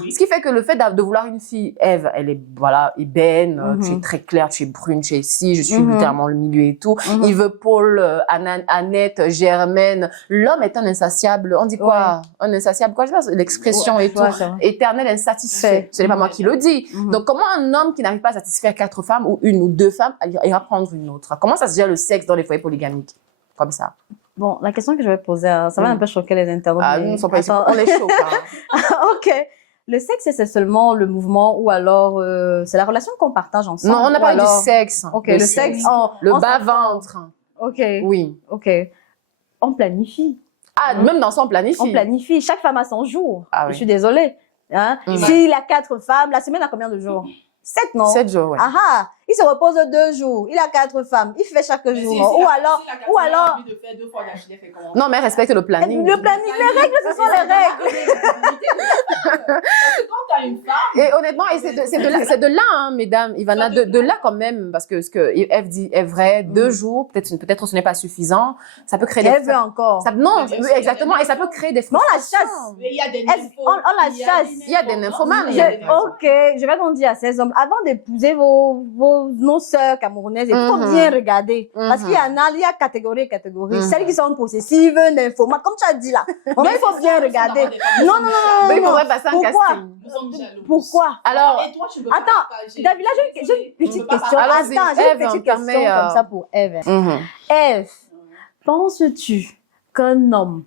Ce qui fait que le fait de vouloir une fille, Ève, elle est, voilà, ébène, tu es très claire, tu es brune, tu es ici, je suis littéralement le milieu et tout. Il veut Paul, Annette, Germaine. L'homme est un insatiable, on dit quoi? Un insatiable, quoi, je sais pas, l'expression et tout. Éternel insatisfait. Ce n'est pas moi qui le dis. Donc, comment un homme qui n'arrive pas à satisfaire 4 femmes ou 1 ou 2 femmes ira prendre une autre? Comment ça se gère le sexe dans les foyers polygamiques? Comme ça. Bon, la question que je vais poser, ça va un peu choquer les internautes. Ah, nous ne sommes pas ici, on les choque. Ok. Le sexe, c'est seulement le mouvement ou alors c'est la relation qu'on partage ensemble? Non, on a parlé du sexe. Ok, le sexe. Le bas-ventre. Ok. Oui. Ok. On planifie. Ah, même dans ça, on planifie. On planifie. Chaque femme a son jour. Ah, oui. Je suis désolée. Hein? S'il a 4 femmes, la semaine a combien de jours? 7, non? 7 jours, oui. Ah, il se repose 2 jours. Il a 4 femmes. Il fait chaque jour. Ou alors. Non, mais respecte le planning. Le planning, les règles, ce sont les règles. Et honnêtement, c'est de là, mesdames, Ivana, de là quand même, parce que ce que Ève dit est vrai, 2 jours, peut-être ce n'est pas suffisant, ça peut créer Ève encore. Non, exactement, et ça peut créer des frustrations. On la chasse. Il y a des nymphomanes. Il y a des nymphomanes. Ok, je vais donc dire à ces hommes, avant d'épouser vos nos sœurs camerounaises, il faut bien regarder. Parce qu'il y en a, il y a catégorie. Celles qui sont possessives, nymphomanes, comme tu as dit là. Il faut bien regarder. Non. Mais il faudrait passer un Pourquoi? casting. Nous sommes jaloux. Pourquoi? Alors, Et toi, tu veux pas Attends, partager. Davila, j'ai une petite question. Allons-y, Attends, j'ai une Ève, petite permet, question comme ça pour Ève. Ève, penses-tu qu'un homme,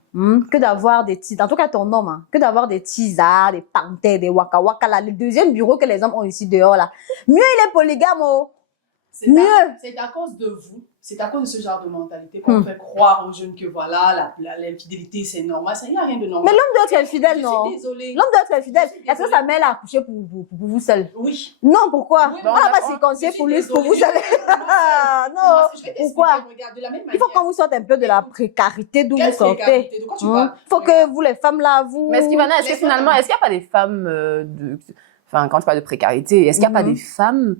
que d'avoir des titres, en tout cas ton homme, que d'avoir des tisards, des panthères, des waka waka, là, le deuxième bureau que les hommes ont ici dehors, là, mieux il est polygame, oh. Mieux. C'est à cause de vous. C'est à cause de ce genre de mentalité qu'on fait croire aux jeunes que voilà, l'infidélité c'est normal. Il n'y a rien de normal. Mais l'homme doit être infidèle, non? Je suis désolée. L'homme doit être infidèle. Je suis Est-ce que désolée. sa mère l'a accouché pour vous seul? Oui. Non, pourquoi? Oui, On bon, n'a pas d'accord. circoncé Je pour suis lui, pour vous désolée. seul. Non, Je vais t'expliquer, pourquoi? regarde, de la même Il faut manière. qu'on vous sorte un peu de la précarité d'où Quelle vous sortez. précarité? De quoi tu parles? Il faut que vous, les femmes, là, vous... Mais est-ce qu'il Les finalement, femmes- est-ce qu'il n'y a pas des femmes, enfin, quand tu parles de précarité, est-ce qu'il n'y a pas des femmes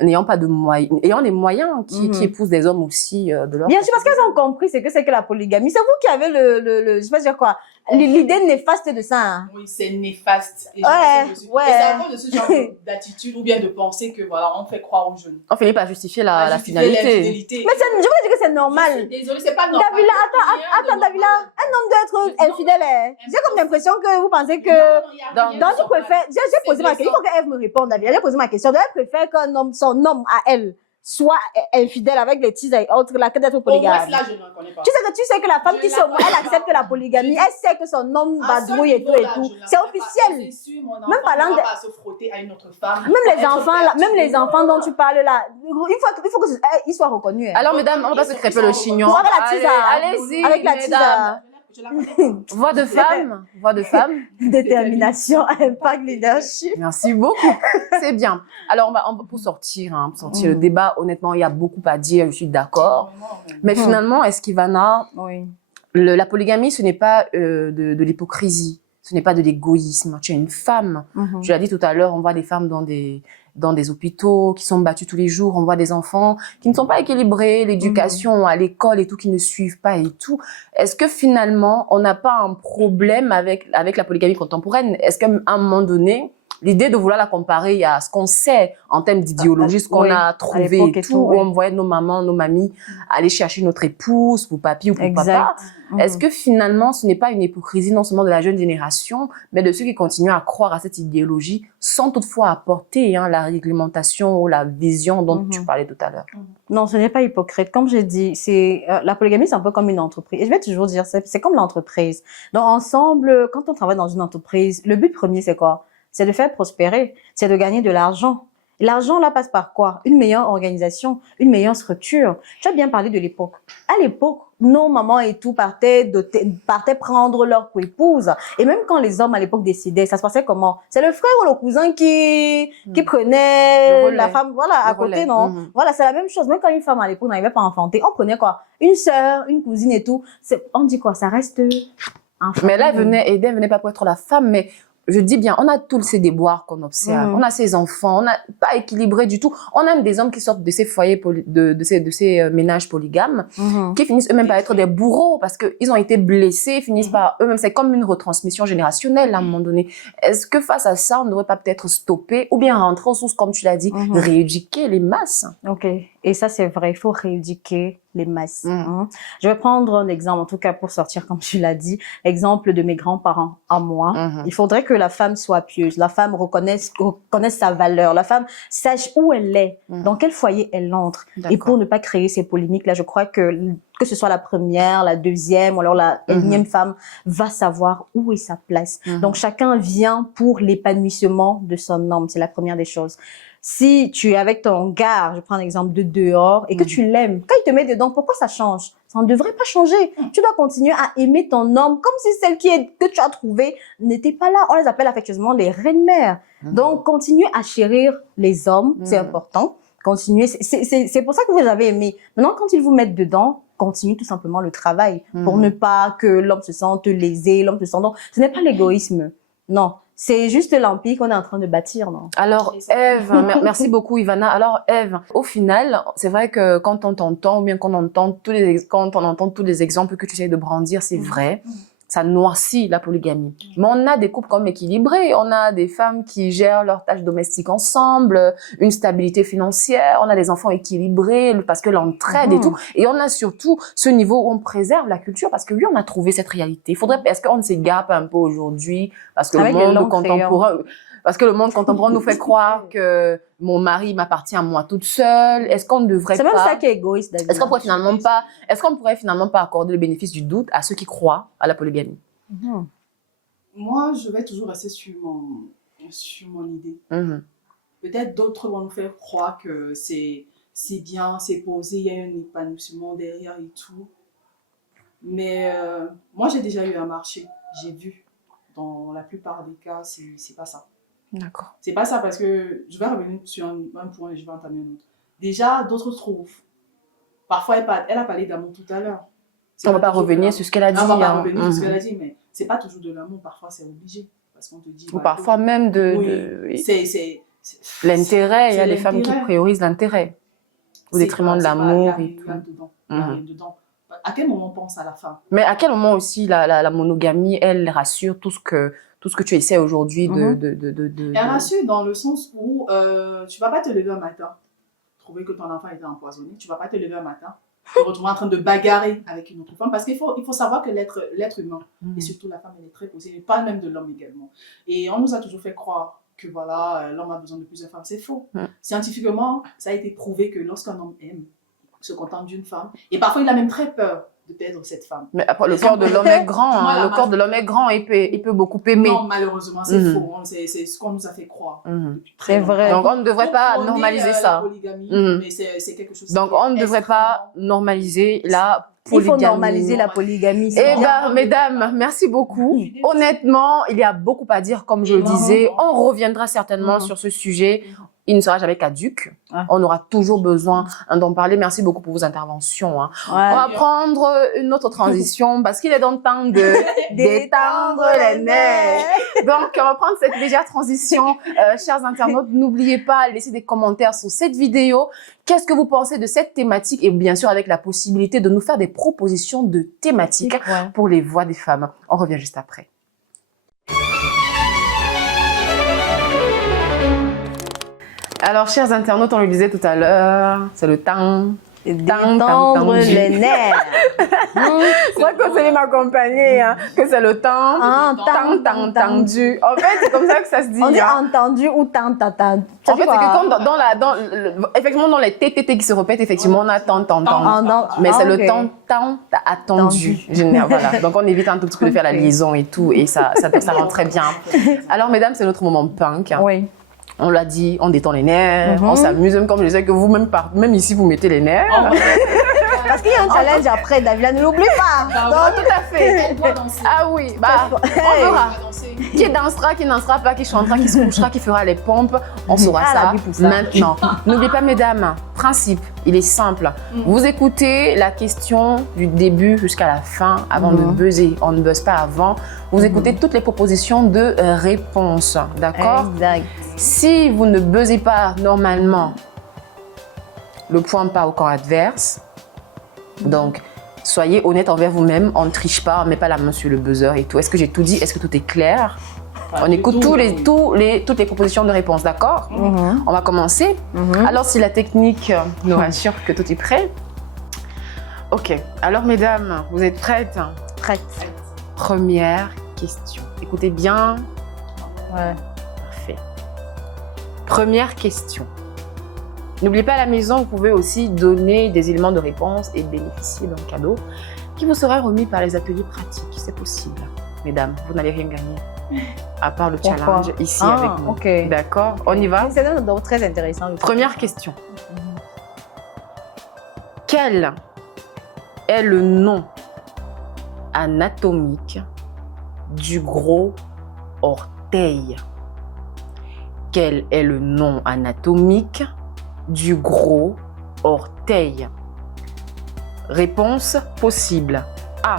n'ayant pas de moyens, ayant des moyens qui épousent des hommes aussi de leur Bien sûr, parce qu'elles ont compris ce que c'est que la polygamie. C'est vous qui avez je sais pas dire quoi, l'idée néfaste de ça. Hein. Oui, c'est néfaste. Et Ouais. Et c'est à cause de ce genre d'attitude ou bien de penser que voilà, on fait croire aux jeunes. On finit par justifier la Justifier finalité. l'infidélité. Mais je veux dire que c'est normal. Désolée, c'est pas normal. Davila, Rien de attends, Davila, normal. un homme doit être infidèle. Hein. J'ai comme l'impression que vous pensez que... Non, il y a dans- rien Donc, de je normal. préfère, j'ai posé ma question, il faut qu'Ève me réponde, Davila. J'ai posé ma question. Donc, elle préfère qu'un homme, son homme à elle, soit infidèle avec les tises et autres, là, que d'être Au moins, polygame. là, je n'en connais pas. Tu sais que la femme Je qui la sait au moins, elle connais accepte pas. la polygamie, elle sait que son homme À va ce drouiller et tout et niveau-là, tout. je la C'est connais pas. officiel. C'est sûr, mon enfant Même parlant ne de- va pas se frotter à une autre femme. Même les Être enfants, là, même les perturbé. enfants dont tu parles là, il faut qu'ils soient reconnus. Hein. Alors, mesdames, on va pas se crêper le chignon. Avec la tisa. Allez-y, Avec la mesdames. tisa. Je la connais pas. Voix de femme, voix de femme. Détermination, impact, leadership. Merci beaucoup. C'est bien. Alors, pour sortir le débat, honnêtement, il y a beaucoup à dire, je suis d'accord. Mais finalement, est-ce qu'Ivana, Oui. la polygamie, ce n'est pas de l'hypocrisie, ce n'est pas de l'égoïsme. Tu es une femme. Je l'ai dit tout à l'heure, on voit des femmes dans des hôpitaux qui sont battues tous les jours, on voit des enfants qui ne sont pas équilibrés, l'éducation à l'école et tout, qui ne suivent pas et tout. Est-ce que finalement, on n'a pas un problème avec la polygamie contemporaine? Est-ce qu'à un moment donné, l'idée de vouloir la comparer à ce qu'on sait en termes d'idéologie, ce qu'on Oui, a à trouvé l'époque et et tout, tout, où oui. on voyait nos mamans, nos mamies aller chercher notre épouse pour papy ou pour Exact. papa. Est-ce que finalement, ce n'est pas une hypocrisie non seulement de la jeune génération, mais de ceux qui continuent à croire à cette idéologie sans toutefois apporter la réglementation ou la vision dont tu parlais tout à l'heure? Non, ce n'est pas hypocrite. Comme j'ai dit, la polygamie, c'est un peu comme une entreprise. Et je vais toujours dire, c'est comme l'entreprise. Donc, ensemble, quand on travaille dans une entreprise, le but premier, c'est quoi? C'est de faire prospérer, c'est de gagner de l'argent. Et l'argent, là, passe par quoi? Une meilleure organisation, une meilleure structure. Tu as bien parlé de l'époque. À l'époque, nos mamans et tout partaient prendre leur épouse. Et même quand les hommes, à l'époque, décidaient, ça se passait comment? C'est le frère ou le cousin qui prenait Le relais. la femme, voilà, à Le côté, relais. non? Voilà, c'est la même chose. Même quand une femme, à l'époque, n'arrivait pas à enfanter, on prenait quoi? Une sœur, une cousine et tout. On dit quoi? Ça reste un Mais là, Eden venait pas pour être la femme, mais je dis bien, on a tous ces déboires qu'on observe. On a ces enfants, on n'a pas équilibré du tout. On a même des hommes qui sortent de ces foyers, de ces ménages polygames, qui finissent eux-mêmes par être des bourreaux parce qu'ils ont été blessés, finissent par eux-mêmes. C'est comme une retransmission générationnelle à un moment donné. Est-ce que face à ça, on ne devrait pas peut-être stopper ou bien rentrer aux sources, comme tu l'as dit, rééduquer les masses? Ok. Et ça, c'est vrai. Il faut rééduquer les masses. Je vais prendre un exemple, en tout cas pour sortir, comme tu l'as dit, exemple de mes grands-parents à moi. Il faudrait que la femme soit pieuse, la femme reconnaisse sa valeur, la femme sache où elle est, dans quel foyer elle entre. Et pour ne pas créer ces polémiques-là, je crois que ce soit la première, la deuxième ou alors la énième femme va savoir où est sa place. Donc chacun vient pour l'épanouissement de son homme. C'est la première des choses. Si tu es avec ton gars, je prends l'exemple de dehors, et que tu l'aimes, quand il te met dedans, pourquoi ça change? Ça ne devrait pas changer. Tu dois continuer à aimer ton homme comme si celle que tu as trouvée n'était pas là. On les appelle affectueusement les reines-mères. Donc, continue à chérir les hommes, c'est important. Continuez. C'est pour ça que vous les avez aimés. Maintenant, quand ils vous mettent dedans, continue tout simplement le travail pour ne pas que l'homme se sente lésé, l'homme se sente... Donc, ce n'est pas l'égoïsme. Non. C'est juste l'empire qu'on est en train de bâtir, non? Alors, Ève, merci beaucoup, Ivana. Alors, Ève, au final, c'est vrai que quand on t'entend, ou bien quand on entend tous les exemples que tu essayes de brandir, c'est vrai. ça noircit la polygamie. Mais on a des couples comme équilibrés, on a des femmes qui gèrent leurs tâches domestiques ensemble, une stabilité financière, on a des enfants équilibrés parce que l'entraide et tout. Et on a surtout ce niveau où on préserve la culture parce que oui, on a trouvé cette réalité. Est-ce qu'on ne s'égare pas un peu aujourd'hui parce que Avec le les monde longs contemporain... Parce que le monde contemporain nous fait croire que mon mari m'appartient à moi toute seule. Est-ce qu'on ne devrait pas... C'est même ça qui est égoïste, David. Est-ce qu'on pourrait finalement pas accorder le bénéfice du doute à ceux qui croient à la polygamie? Moi, je vais toujours rester sur mon idée. Peut-être d'autres vont nous faire croire que c'est bien, c'est posé, il y a un épanouissement derrière et tout. Mais moi, j'ai déjà eu un marché. J'ai vu. Dans la plupart des cas, c'est pas ça. D'accord. C'est pas ça parce que je vais revenir sur un point et je vais entamer un autre. Déjà, d'autres trouvent. Parfois, elle a parlé d'amour tout à l'heure. On ne va pas revenir sur ce qu'elle a dit. On va pas revenir sur ce qu'elle a dit, mais c'est pas toujours de l'amour. Parfois, c'est obligé. Parce qu'on te dit... Ou parfois même c'est l'intérêt. Il y a des femmes qui priorisent l'intérêt au détriment de l'amour et tout. Il y a rien dedans. À quel moment on pense à la femme? Mais à quel moment aussi la monogamie, elle rassure tout ce que tu essaies aujourd'hui Elle rassure dans le sens où tu vas pas te lever un matin, trouver que ton enfant était empoisonné. Tu vas pas te lever un matin, te retrouver en train de bagarrer avec une autre femme. Parce qu'il faut savoir que l'être humain, et surtout la femme, elle est très posée. Elle parle même de l'homme également. Et on nous a toujours fait croire que voilà, l'homme a besoin de plusieurs femmes. C'est faux. Scientifiquement, ça a été prouvé que lorsqu'un homme aime, se contente d'une femme. Et parfois, il a même très peur de perdre cette femme. Mais après, le corps de l'homme est grand. Voilà, le corps de l'homme est grand et il peut beaucoup aimer. Non, malheureusement, c'est faux. C'est ce qu'on nous a fait croire. C'est vrai. Donc, on ne devrait pas normaliser ça. La polygamie, mais c'est quelque chose. Donc, on ne devrait pas normaliser la polygamie. Il faut normaliser la polygamie. Eh bien, mesdames, merci beaucoup. Honnêtement, il y a beaucoup à dire, comme je le disais. On reviendra certainement sur ce sujet. Il ne sera jamais caduc. On aura toujours besoin d'en parler. Merci beaucoup pour vos interventions. On va prendre une autre transition parce qu'il est donc temps de détendre les nerfs. Donc, on va prendre cette légère transition. Chers internautes, n'oubliez pas de laisser des commentaires sur cette vidéo. Qu'est-ce que vous pensez de cette thématique? Et bien sûr, avec la possibilité de nous faire des propositions de thématiques pour les voix des femmes. On revient juste après. Alors, chers internautes, on le disait tout à l'heure, c'est le temps. Détendre les nerfs. Je crois que vous allez m'accompagner, que c'est le temps. Tendu. En fait, c'est comme ça que ça se dit. On dit entendu ou tant. En fait, c'est que quand effectivement, dans les TTT qui se répètent, effectivement, on a tant. Mais c'est le temps attendu. Voilà. Donc, on évite un tout petit peu de faire la liaison et tout, et ça rend très bien. Alors, mesdames, c'est notre moment punk. Oui. On l'a dit, on détend les nerfs, on s'amuse, même comme je sais que vous, même ici, vous mettez les nerfs. Parce qu'il y a un challenge après, Davila, ne l'oublie pas. Non, tout à fait. Ah oui, on verra. Qui dansera, qui dansera pas, qui chantera, qui se couchera, qui fera les pompes, on saura ça maintenant. N'oubliez pas, mesdames, principe, il est simple. Vous écoutez la question du début jusqu'à la fin avant de buzzer. On ne buzz pas avant. Vous écoutez toutes les propositions de réponse, d'accord? Exact. Si vous ne buzzez pas normalement, le point part au camp adverse. Donc, soyez honnête envers vous-même. On ne triche pas, on ne met pas la main sur le buzzer et tout. Est-ce que j'ai tout dit? Est-ce que tout est clair? On écoute toutes les propositions de réponse, d'accord? On va commencer. Alors, si la technique nous rassure que tout est prêt. Ok. Alors, mesdames, vous êtes prêtes? Prête. Première question. Écoutez bien. Ouais. Parfait. Première question. N'oubliez pas à la maison, vous pouvez aussi donner des éléments de réponse et bénéficier d'un cadeau qui vous sera remis par les ateliers pratiques. C'est possible. Mesdames, vous n'allez rien gagner à part le challenge ici avec nous. Okay. D'accord, on y va? C'est très intéressant. Première question. Quel est le nom anatomique du gros orteil? Quel est le nom anatomique du gros orteil? Réponse possible. A.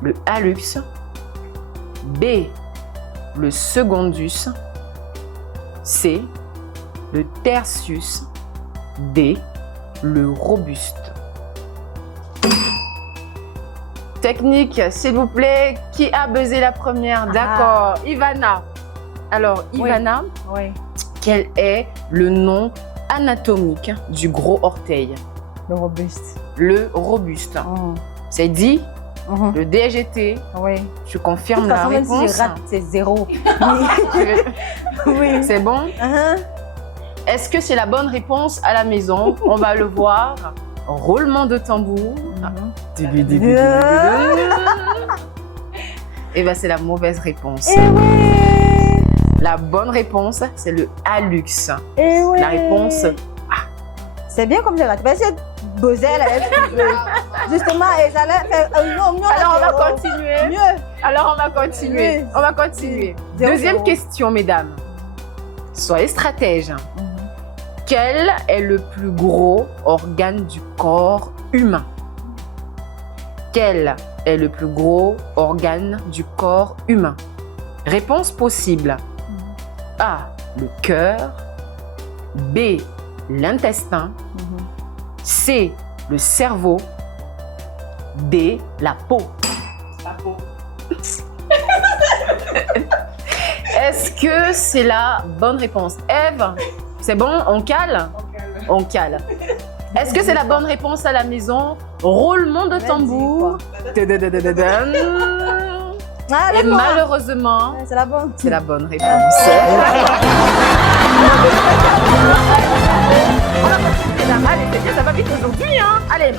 Le hallux. B. Le secondus. C. Le tertius. D. Le robuste. Technique, s'il vous plaît. Qui a buzzé la première? D'accord. Ivana. Alors, Ivana, Oui. quel est le nom anatomique du gros orteil? Le robuste. Le robuste. C'est dit? Le DGT. Oui. Je confirme De la toute façon, même réponse. si je rate, c'est 0. Oui. C'est bon? Est-ce que c'est la bonne réponse à la maison? On va le voir. Roulement de tambour. Et bien, c'est la mauvaise réponse. La bonne réponse, c'est le hallux. La réponse A. C'est bien comme j'ai raté. Parce que Bosel, justement, et ça allait faire mieux. Alors, on va continuer. Mieux. Alors, on va continuer. Oui. On va continuer. Zéro, Deuxième zéro. question, mesdames. Soyez stratèges. Quel est le plus gros organe du corps humain? Quel est le plus gros organe du corps humain? Réponse possible. A. Le cœur. B. L'intestin. C. Le cerveau. D. La peau. La peau. Est-ce que c'est la bonne réponse? Ève, c'est bon? On cale? On cale. Est-ce que c'est la bonne réponse à la maison? Roulement de tambour. Tadadadadadam. Et malheureusement, C'est la bonne. c'est la bonne réponse. Allez, c'est bien, ça va vite aujourd'hui, hein? Allez,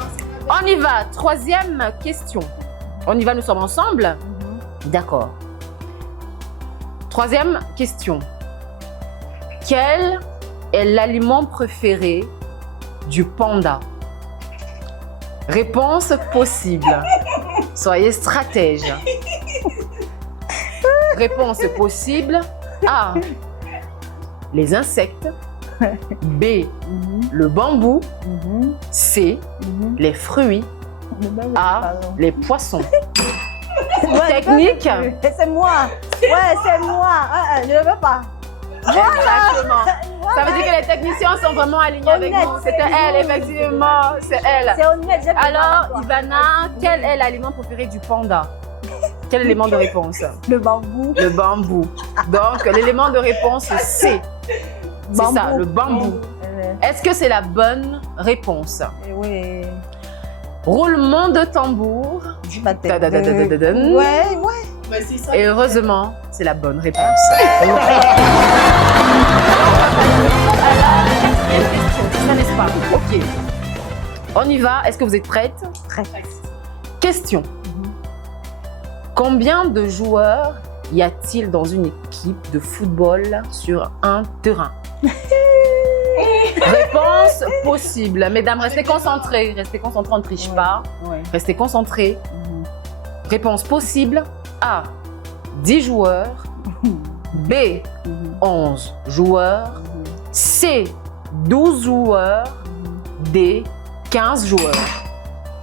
on y va. Troisième question. On y va, nous sommes ensemble? D'accord. Troisième question. Quel est l'aliment préféré du panda? Réponse possible. Soyez stratège. Réponse possible. A. Les insectes. B. Le bambou. C. Les fruits. A. Les poissons. Technique. C'est moi. Ouais, c'est moi. Je ne veux pas. Exactement. Ça veut dire que les techniciens sont vraiment alignés avec nous. C'était elle, effectivement. C'est elle. C'est honnête. Alors, Ivana, quel est l'aliment préféré du panda? Quel élément de réponse? Le bambou. Le bambou. Donc, l'élément de réponse, c'est ça, le bambou. Est-ce que c'est la bonne réponse? Oui. Roulement de tambour. Tadadadadadadam. Ouais. Mais c'est ça. Et heureusement, c'est la bonne réponse. C'est ça, n'est-ce pas? Ok. On y va. Est-ce que vous êtes prête? Prête. Question. Combien de joueurs y a-t-il dans une équipe de football sur un terrain? Réponse possible. Mesdames, restez concentrées. Restez concentrées, on ne triche pas. Restez concentrées. Réponse possible. A. 10 joueurs. B. 11 joueurs. C. 12 joueurs. D. 15 joueurs.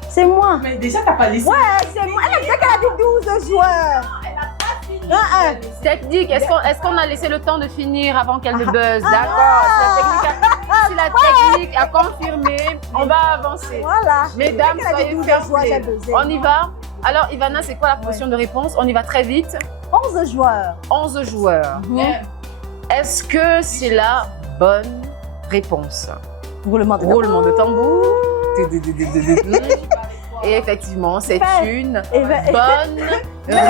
C'est moi. Mais déjà, t'as pas laissé. Ouais, c'est moi. Elle a dit qu'elle a dit 12 joueurs. Elle a pas fini. Technique, est-ce qu'on a laissé le temps de finir avant qu'elle ne buzz? D'accord, c'est la technique à confirmer. On va avancer. Voilà. Mesdames, Elle a dit soyez 12 fair joueurs, play. j'ai buzzé. On y va? Alors, Ivana, c'est quoi la proposition de réponse? On y va très vite. 11 joueurs. 11 joueurs. Est-ce que c'est la bonne réponse? Roulement de Roulement de tambour. Et effectivement, c'est une bonne réponse. On va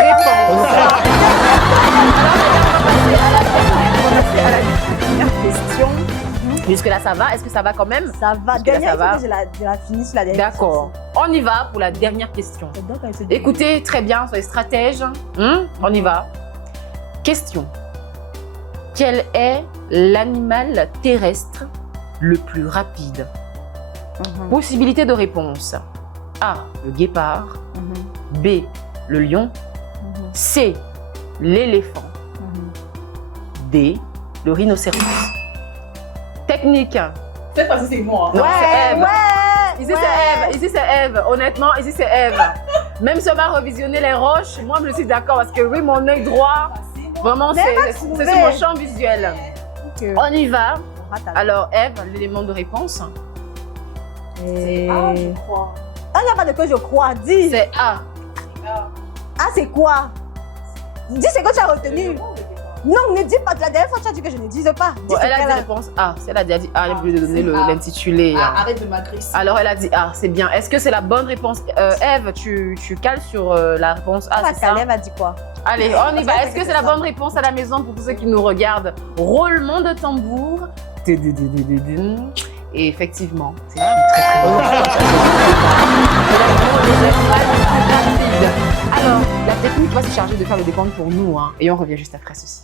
passer à la dernière question. Jusque-là, ça va? Est-ce que ça va quand même? Ça va. Jusque-là, Dernière ça va. fois que je la finis sur la dernière. D'accord. On y va pour la dernière question. question. Écoutez, très bien, soyez stratèges. On y va. Question. Quel est l'animal terrestre le plus rapide? Possibilité de réponse. A. Le guépard. B. Le lion. C. L'éléphant. D. Le rhinocéros. Technique. C'est parce que c'est moi. Non, c'est Ève. Ouais. Ici, c'est Ève. Ici, c'est Ève. Honnêtement, ici, c'est Ève. Même si on va revisionner les roches, moi, je suis d'accord parce que oui, mon œil droit, vraiment, c'est sur mon champ visuel. On y va. Alors, Ève, l'élément de réponse. C'est A, je crois. Ah, il n'y a pas de que je crois. Dis. C'est A. Ah, c'est quoi? Dis ce que tu as retenu. Non, ne dis pas. La dernière fois, tu as dit que je ne dise pas. Dis Bon, ce elle a qu'elle dit réponse A. Si elle a déjà dit A, elle a oublié de donner l'intitulé. Arrête de m'agresser. Alors, elle a dit A, c'est bien. Est-ce que c'est la bonne réponse? Eve, tu cales sur la réponse A, c'est ça? Elle m'a dit quoi? Allez, on y va. Est-ce que c'est la bonne réponse à la maison pour tous ceux qui nous regardent? Roulement de tambour. Et effectivement, c'est une très très bonne réponse. Alors, la technique va se charger de faire le décompte pour nous, hein, et on revient juste après ceci.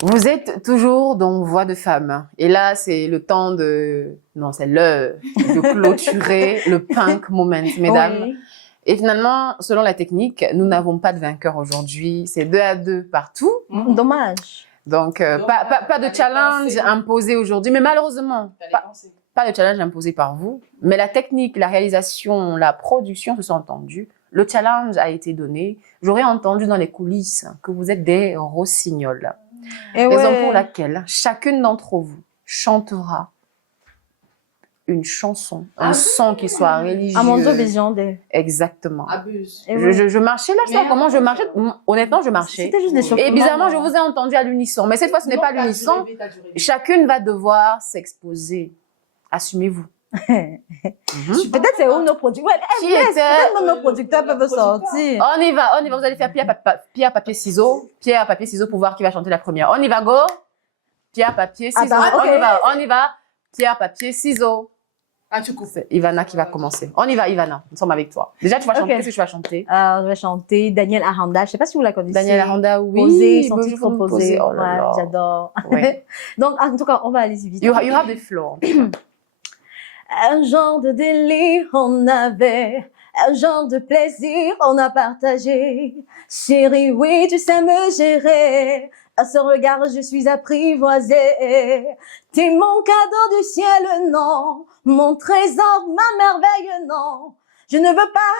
Vous êtes toujours dans Voix de femme. Et là, c'est le temps de... Non, c'est l'heure de clôturer le punk moment, mesdames. Oui. Et finalement, selon la technique, nous n'avons pas de vainqueur aujourd'hui. C'est 2-2 partout. Dommage. Donc, pas de challenge imposé aujourd'hui. Mais malheureusement, pas de challenge imposé par vous. Mais la technique, la réalisation, la production se sont entendues. Le challenge a été donné. J'aurais entendu dans les coulisses que vous êtes des rossignols. Raison pour laquelle chacune d'entre vous chantera une chanson, un son qui soit religieux. À mon Dieu, vision des... Exactement. Abuse. Je marchais là, je sais pas comment je marchais. Honnêtement, je marchais. C'était juste des choses. Et bizarrement, je vous ai entendu à l'unisson. Mais cette fois, ce n'est pas à l'unisson. Chacune va devoir s'exposer. Assumez-vous. Peut-être c'est où nos producteurs. Peut-être nos producteurs peuvent sortir. On y va. Vous allez faire pierre, papier, ciseaux. Pierre, papier, ciseaux pour voir qui va chanter la première. On y va, go. Pierre, papier, ciseaux. Attends, ok. On y va. Pierre, papier, ciseaux. Ah, tu coupes. C'est Ivana qui va commencer. On y va, Ivana. Nous sommes avec toi. Déjà, tu vas chanter. Ok. Qu'est-ce que tu vas chanter? Je vais chanter Daniel Aranda. Je ne sais pas si vous la connaissez. Daniel Aranda, oui. Posé, son Bon, titre je vais me posé. poser. Oh là là. Ouais, j'adore. Ouais. Donc, en tout cas, on va aller vite. You have the floor. Un genre de délire on avait, un genre de plaisir on a partagé. Chérie, oui, tu sais me gérer. À ce regard, je suis apprivoisée. T'es mon cadeau du ciel, non. Mon trésor, ma merveille, non. Je ne veux pas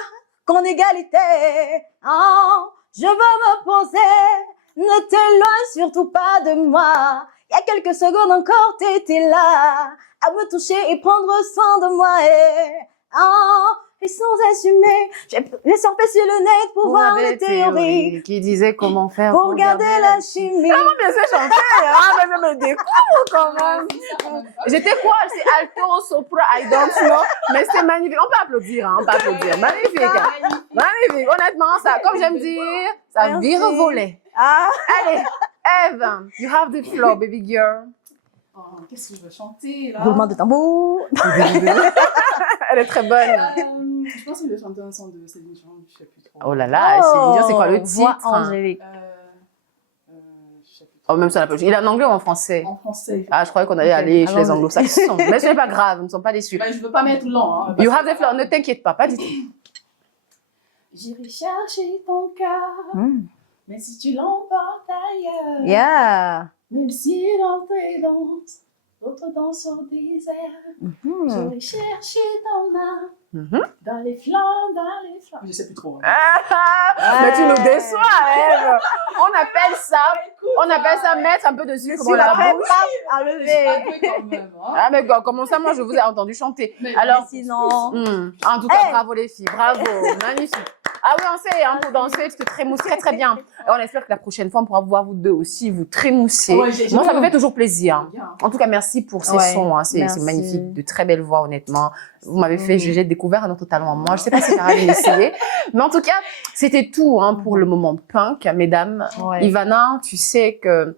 qu'on égalité. Oh, je veux me poser. Ne t'éloigne surtout pas de moi. Il y a quelques secondes encore, t'étais là. À me toucher et prendre soin de moi. Et sans assumer, j'ai surfé sur le net pour voir les théories. Qui disaient comment faire Pour garder la chimie. Ah, moi, bien sûr, chanter, hein, mais je me découvre quand même. J'étais quoi? C'est alto, sopra, I don't know. Mais c'est magnifique. On peut applaudir, hein, on peut applaudir. Magnifique. Magnifique. Honnêtement, ça, comme j'aime dire, ça virevolait. Ah. Allez, Eve, you have the floor, baby girl. Oh, qu'est-ce que je veux chanter là? Roulement de tambour. Elle est très bonne. Je pense que je vais chanter un son de Céline Dion, je sais plus trop. Oh là là, Céline Dion, c'est quoi le Voix titre? angélique. Je sais plus trop. Oh, même ça, on appelle. Il est en anglais ou en français? En français. Ah, je croyais qu'on allait aller chez les allons-y. anglo-saxons. Mais ce n'est pas grave, nous ne sommes pas déçus. Ben, je veux pas mettre long. Hein, You have the floor, ne t'inquiète pas du tout. J'irai chercher ton cœur, mais si tu l'emportes ailleurs, Yeah. même si dans tes danses, d'autres dansent sur des airs, j'irai chercher ton âme, dans les flammes, Je sais plus trop. Hein. Mais tu nous déçois, Eve. On appelle ça mettre un peu de sucre dans la bouche. À lever. Quand même, hein. Ah, mais comment ça, moi, je vous ai entendu chanter. Mais Alors, Sinon. en tout cas, bravo les filles, bravo, magnifique. Ah oui, on sait, hein, pour danser, tu te trémousses très très bien. Et on espère que la prochaine fois, on pourra vous voir vous deux aussi, vous trémousser. Ouais, Moi, ça me fait toujours plaisir. Bien. En tout cas, merci pour ces sons, hein. C'est merci. magnifique, de très belles voix, honnêtement. Vous m'avez fait, j'ai découvert un autre talent en moi. Je sais pas si Sarah l'a essayé. Mais en tout cas, c'était tout, hein, pour le moment punk, mesdames. Ouais. Ivana, tu sais que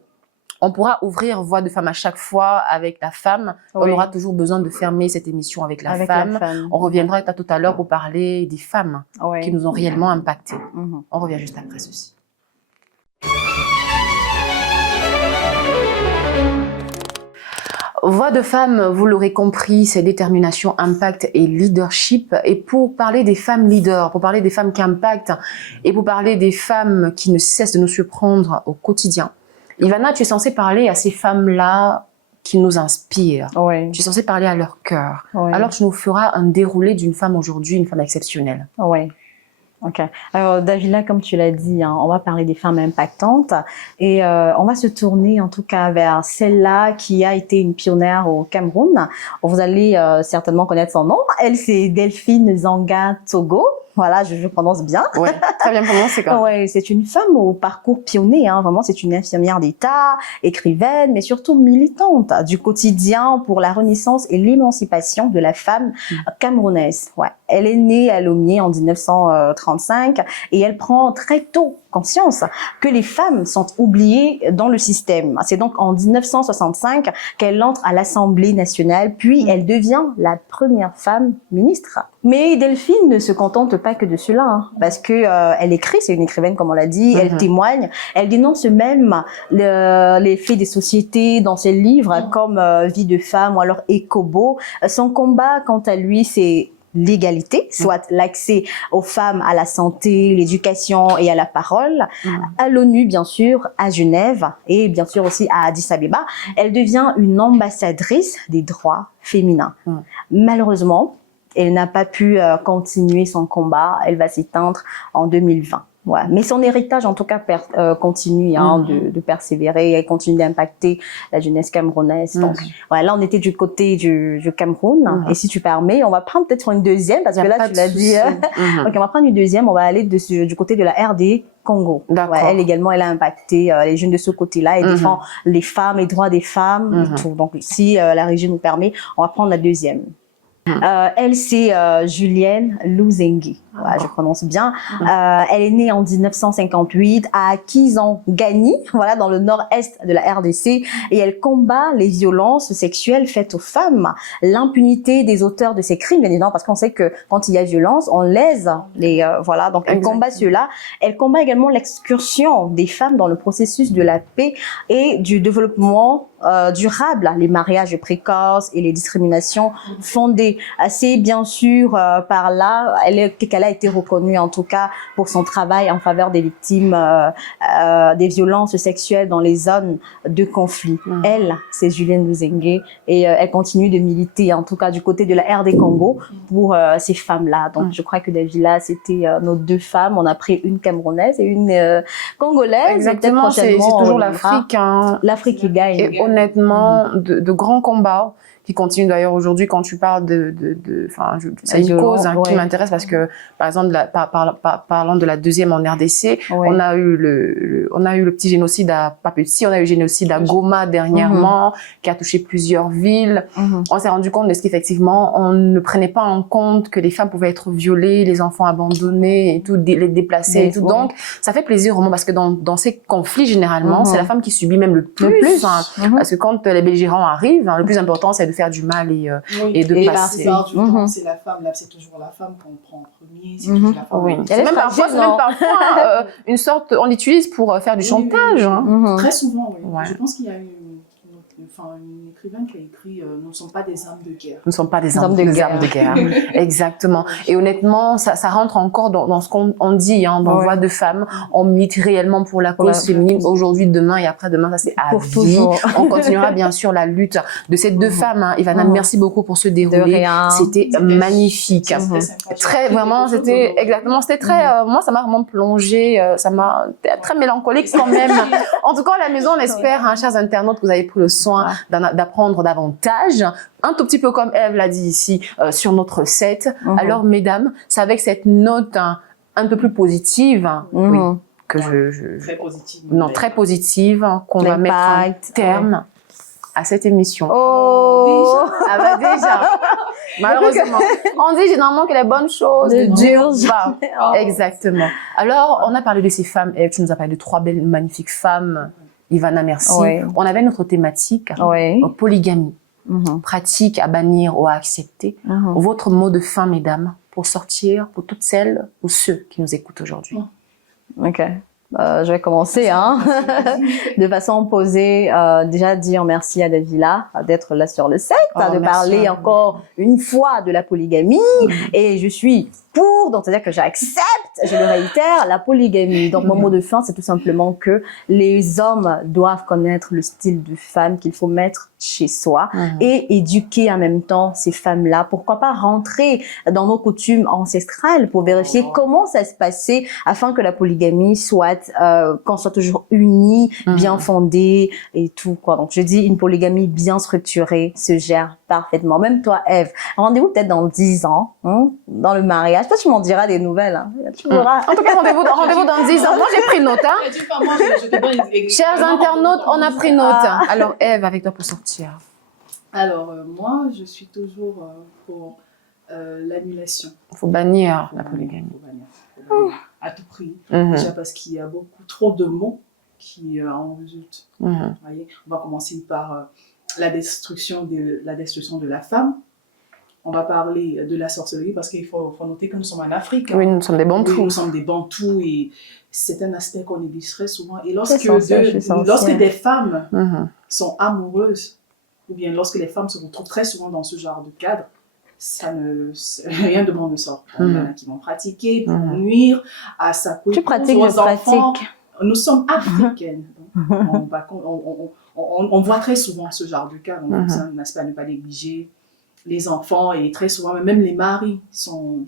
on pourra ouvrir Voix de femme à chaque fois avec la femme. Oui. On aura toujours besoin de fermer cette émission avec la Avec femme. la femme. On reviendra tout à l'heure pour parler des femmes Ouais. qui nous ont réellement impactés. Mhm. On revient juste après ceci. Voix de femme, vous l'aurez compris, c'est détermination, impact et leadership. Et pour parler des femmes leaders, pour parler des femmes qui impactent et pour parler des femmes qui ne cessent de nous surprendre au quotidien, Ivana, tu es censée parler à ces femmes-là qui nous inspirent. Ouais. Tu es censée parler à leur cœur. Ouais. Alors tu nous feras un déroulé d'une femme aujourd'hui, une femme exceptionnelle. Ouais. Ok. Alors, Davila, comme tu l'as dit, hein, on va parler des femmes impactantes et on va se tourner en tout cas vers celle-là qui a été une pionnière au Cameroun. Vous allez certainement connaître son nom. Elle, c'est Delphine Zanga Togo. Voilà, je prononce bien. Ouais, très bien prononcé quand même. Ouais, c'est une femme au parcours pionnier, hein. Vraiment, c'est une infirmière d'État, écrivaine, mais surtout militante du quotidien pour la renaissance et l'émancipation de la femme camerounaise. Ouais. Elle est née à Lomé en 1935 et elle prend très tôt conscience que les femmes sont oubliées dans le système. C'est donc en 1965 qu'elle entre à l'Assemblée nationale, puis elle devient la première femme ministre. Mais Delphine ne se contente pas que de cela, hein, parce que elle écrit, c'est une écrivaine comme on l'a dit, elle témoigne, elle dénonce même les faits des sociétés dans ses livres comme Vie de femme ou alors Ekobo. Son combat, quant à lui, c'est l'égalité, soit l'accès aux femmes à la santé, l'éducation et à la parole, à l'ONU bien sûr, à Genève et bien sûr aussi à Addis Abeba. Elle devient une ambassadrice des droits féminins. Malheureusement, elle n'a pas pu continuer son combat, elle va s'éteindre en 2020. Ouais. Mais son héritage, en tout cas, continue de persévérer. Elle continue d'impacter la jeunesse camerounaise. Donc, voilà, là, on était du côté du Cameroun. Et si tu permets, on va prendre peut-être une deuxième, parce que là, tu l'as dit. Donc, on va prendre une deuxième. On va aller du côté de la RD Congo. Ouais, elle également, elle a impacté les jeunes de ce côté-là. Elle défend les femmes, les droits des femmes et tout. Donc, si la régie nous permet, on va prendre la deuxième. Elle, c'est Julienne Luzengue. Ouais, je prononce bien. Elle est née en 1958 à Kisangani, voilà, dans le nord-est de la RDC, et elle combat les violences sexuelles faites aux femmes, l'impunité des auteurs de ces crimes, bien évidemment, parce qu'on sait que quand il y a violence, on lèse les, voilà. Donc, elle combat cela. Elle combat également l'excursion des femmes dans le processus de la paix et du développement durable, les mariages précoces et les discriminations fondées. C'est bien sûr par là qu'elle a été reconnue en tout cas pour son travail en faveur des victimes des violences sexuelles dans les zones de conflit. Elle, c'est Julienne Luzengue et elle continue de militer en tout cas du côté de la RD Congo pour ces femmes-là. Donc je crois que Davila, c'était nos deux femmes. On a pris une camerounaise et une congolaise. Exactement, c'est toujours l'Afrique. Hein. L'Afrique qui gagne. Et honnêtement, de grands combats qui continuent d'ailleurs aujourd'hui. Quand tu parles c'est une cause qui m'intéresse parce que, par exemple, parlant de la deuxième en RDC, on a eu le petit génocide on a eu le génocide à Goma dernièrement, qui a touché plusieurs villes. On s'est rendu compte de ce qu'effectivement, on ne prenait pas en compte que les femmes pouvaient être violées, les enfants abandonnés et tout, les déplacés et tout. Donc, ça fait plaisir vraiment parce que dans ces conflits, généralement, c'est la femme qui subit même le plus. Parce que quand les belligérants arrivent, le plus important, c'est de faire du mal et de passer. C'est la femme, là, c'est toujours la femme qu'on prend en premier. C'est toujours la femme. C'est même parfois une sorte, on l'utilise pour faire du chantage. Très souvent, oui. Je pense qu'il y a une écrivaine qui a écrit « Nous ne sommes pas des âmes de guerre ». Nous ne sommes pas des âmes de guerre. Exactement. Et honnêtement, ça rentre encore dans ce qu'on dit, dans Voix de femmes. On milite réellement pour la cause féminine aujourd'hui, demain et après-demain. Ça, c'est à vie. On continuera bien sûr la lutte de ces deux femmes. Ivana, merci beaucoup pour ce déroulé. C'était magnifique. Vraiment, c'était très, moi, ça m'a vraiment plongé, ça m'a très mélancolique quand même. En tout cas, à la maison, on espère, chers internautes, que vous avez pris le soin d'apprendre davantage, un tout petit peu comme Eve l'a dit ici sur notre recette. Alors mesdames, c'est avec cette note un peu plus positive que très positive qu'on va mettre un terme à cette émission. Déjà. Malheureusement. On dit généralement que les bonnes choses durent pas. Exactement. Alors, on a parlé de ces femmes. Eve, tu nous as parlé de 3 belles, magnifiques femmes. Ivana, merci. On avait notre thématique, polygamie, pratique à bannir ou à accepter. Votre mot de fin, mesdames, pour sortir, pour toutes celles ou ceux qui nous écoutent aujourd'hui. Ok. Je vais commencer, de façon posée, déjà dire merci à Davila d'être là sur le set, de parler encore une fois de la polygamie, et je suis pour, donc c'est-à-dire que j'accepte je le réitère, la polygamie. Donc, mon mot de fin, c'est tout simplement que les hommes doivent connaître le style de femme qu'il faut mettre chez soi et éduquer en même temps ces femmes-là. Pourquoi pas rentrer dans nos coutumes ancestrales pour vérifier comment ça se passait afin que la polygamie soit, qu'on soit toujours unis, bien fondée et tout, quoi. Donc, je dis une polygamie bien structurée se gère parfaitement. Même toi, Ève, rendez-vous peut-être dans 10 ans, dans le mariage. Toi, tu m'en diras des nouvelles, hein. Tu verras. En tout cas, rendez-vous dans 10 ans. Moi, j'ai pris note, hein. Chers internautes, on a pris note. Alors, Ève, avec toi pour sortir. Alors, moi, je suis toujours pour l'annulation. Il faut bannir la polygamie. Faut bannir à tout prix. Déjà parce qu'il y a beaucoup trop de mots qui en résultent. Vous voyez, on va commencer par la destruction de la femme. On va parler de la sorcellerie parce qu'il faut noter que nous sommes en Afrique. Oui, nous sommes des Bantous. Oui, nous sommes des Bantous et c'est un aspect qu'on néglige très souvent. Et lorsque des femmes sont amoureuses, ou bien lorsque les femmes se retrouvent très souvent dans ce genre de cadre, rien de bon ne sort. Il y en a qui vont pratiquer pour nuire à sa couille, tu pratiques, aux je enfants. pratique. Nous sommes africaines. On voit très souvent ce genre de cas. Donc, c'est un aspect à ne pas négliger. Les enfants et très souvent, même les maris sont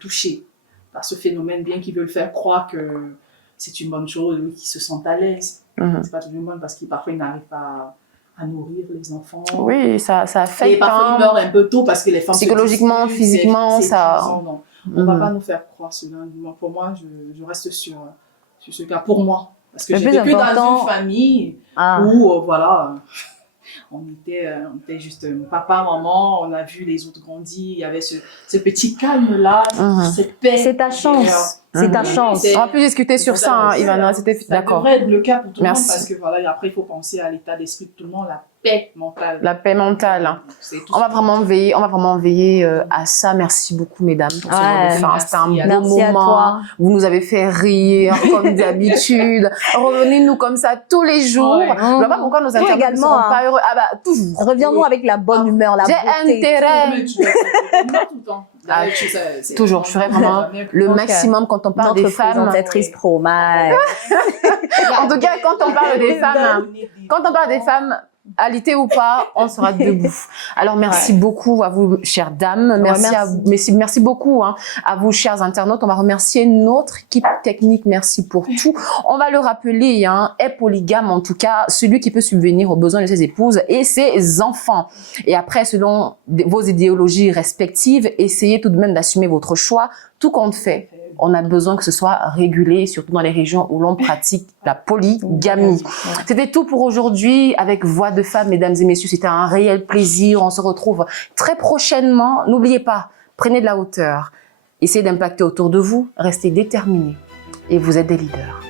touchés par ce phénomène, bien qu'ils veulent faire croire que c'est une bonne chose, qu'ils se sentent à l'aise. C'est pas toujours bon parce qu'ils parfois ils n'arrivent pas à nourrir les enfants. Oui, ça affecte. Et parfois ils meurent un peu tôt parce que les femmes psychologiquement, physiquement, ça. On va pas nous faire croire cela. Pour moi, je reste sur ce cas. Pour moi, parce que j'étais plus dans une famille où voilà. On était juste papa, maman, on a vu les autres grandir, il y avait ce petit calme-là, cette paix. C'est ta chance. C'est ta chance. On va plus discuter sur ça, hein, Ivana. C'était d'accord. Ça devrait être le cas pour tout le monde parce que voilà, après il faut penser à l'état d'esprit de tout le monde, la paix mentale. La paix mentale. On va vraiment veiller à ça. Merci beaucoup, mesdames, pour ce moment de fin. C'était un beau moment. Vous nous avez fait rire comme d'habitude. Revenez-nous comme ça tous les jours. Je ne vois pas pourquoi nos internautes ne sont pas heureux. Ah bah toujours. Reviens-nous avec la bonne humeur, la beauté. J'ai intérêt. Tout le temps. Toujours, je ferai vraiment le maximum quand on parle des femmes. Présentatrice pro, en tout cas, quand on parle des femmes, alité ou pas, on sera debout. Alors, merci beaucoup à vous, chères dames. Merci beaucoup à vous, chers internautes. On va remercier notre équipe technique. Merci pour tout. On va le rappeler, est polygame, en tout cas, celui qui peut subvenir aux besoins de ses épouses et ses enfants. Et après, selon vos idéologies respectives, essayez tout de même d'assumer votre choix. Tout compte fait. On a besoin que ce soit régulé, surtout dans les régions où l'on pratique la polygamie. C'était tout pour aujourd'hui avec Voix de Femme, mesdames et messieurs. C'était un réel plaisir. On se retrouve très prochainement. N'oubliez pas, prenez de la hauteur. Essayez d'impacter autour de vous. Restez déterminés. Et vous êtes des leaders.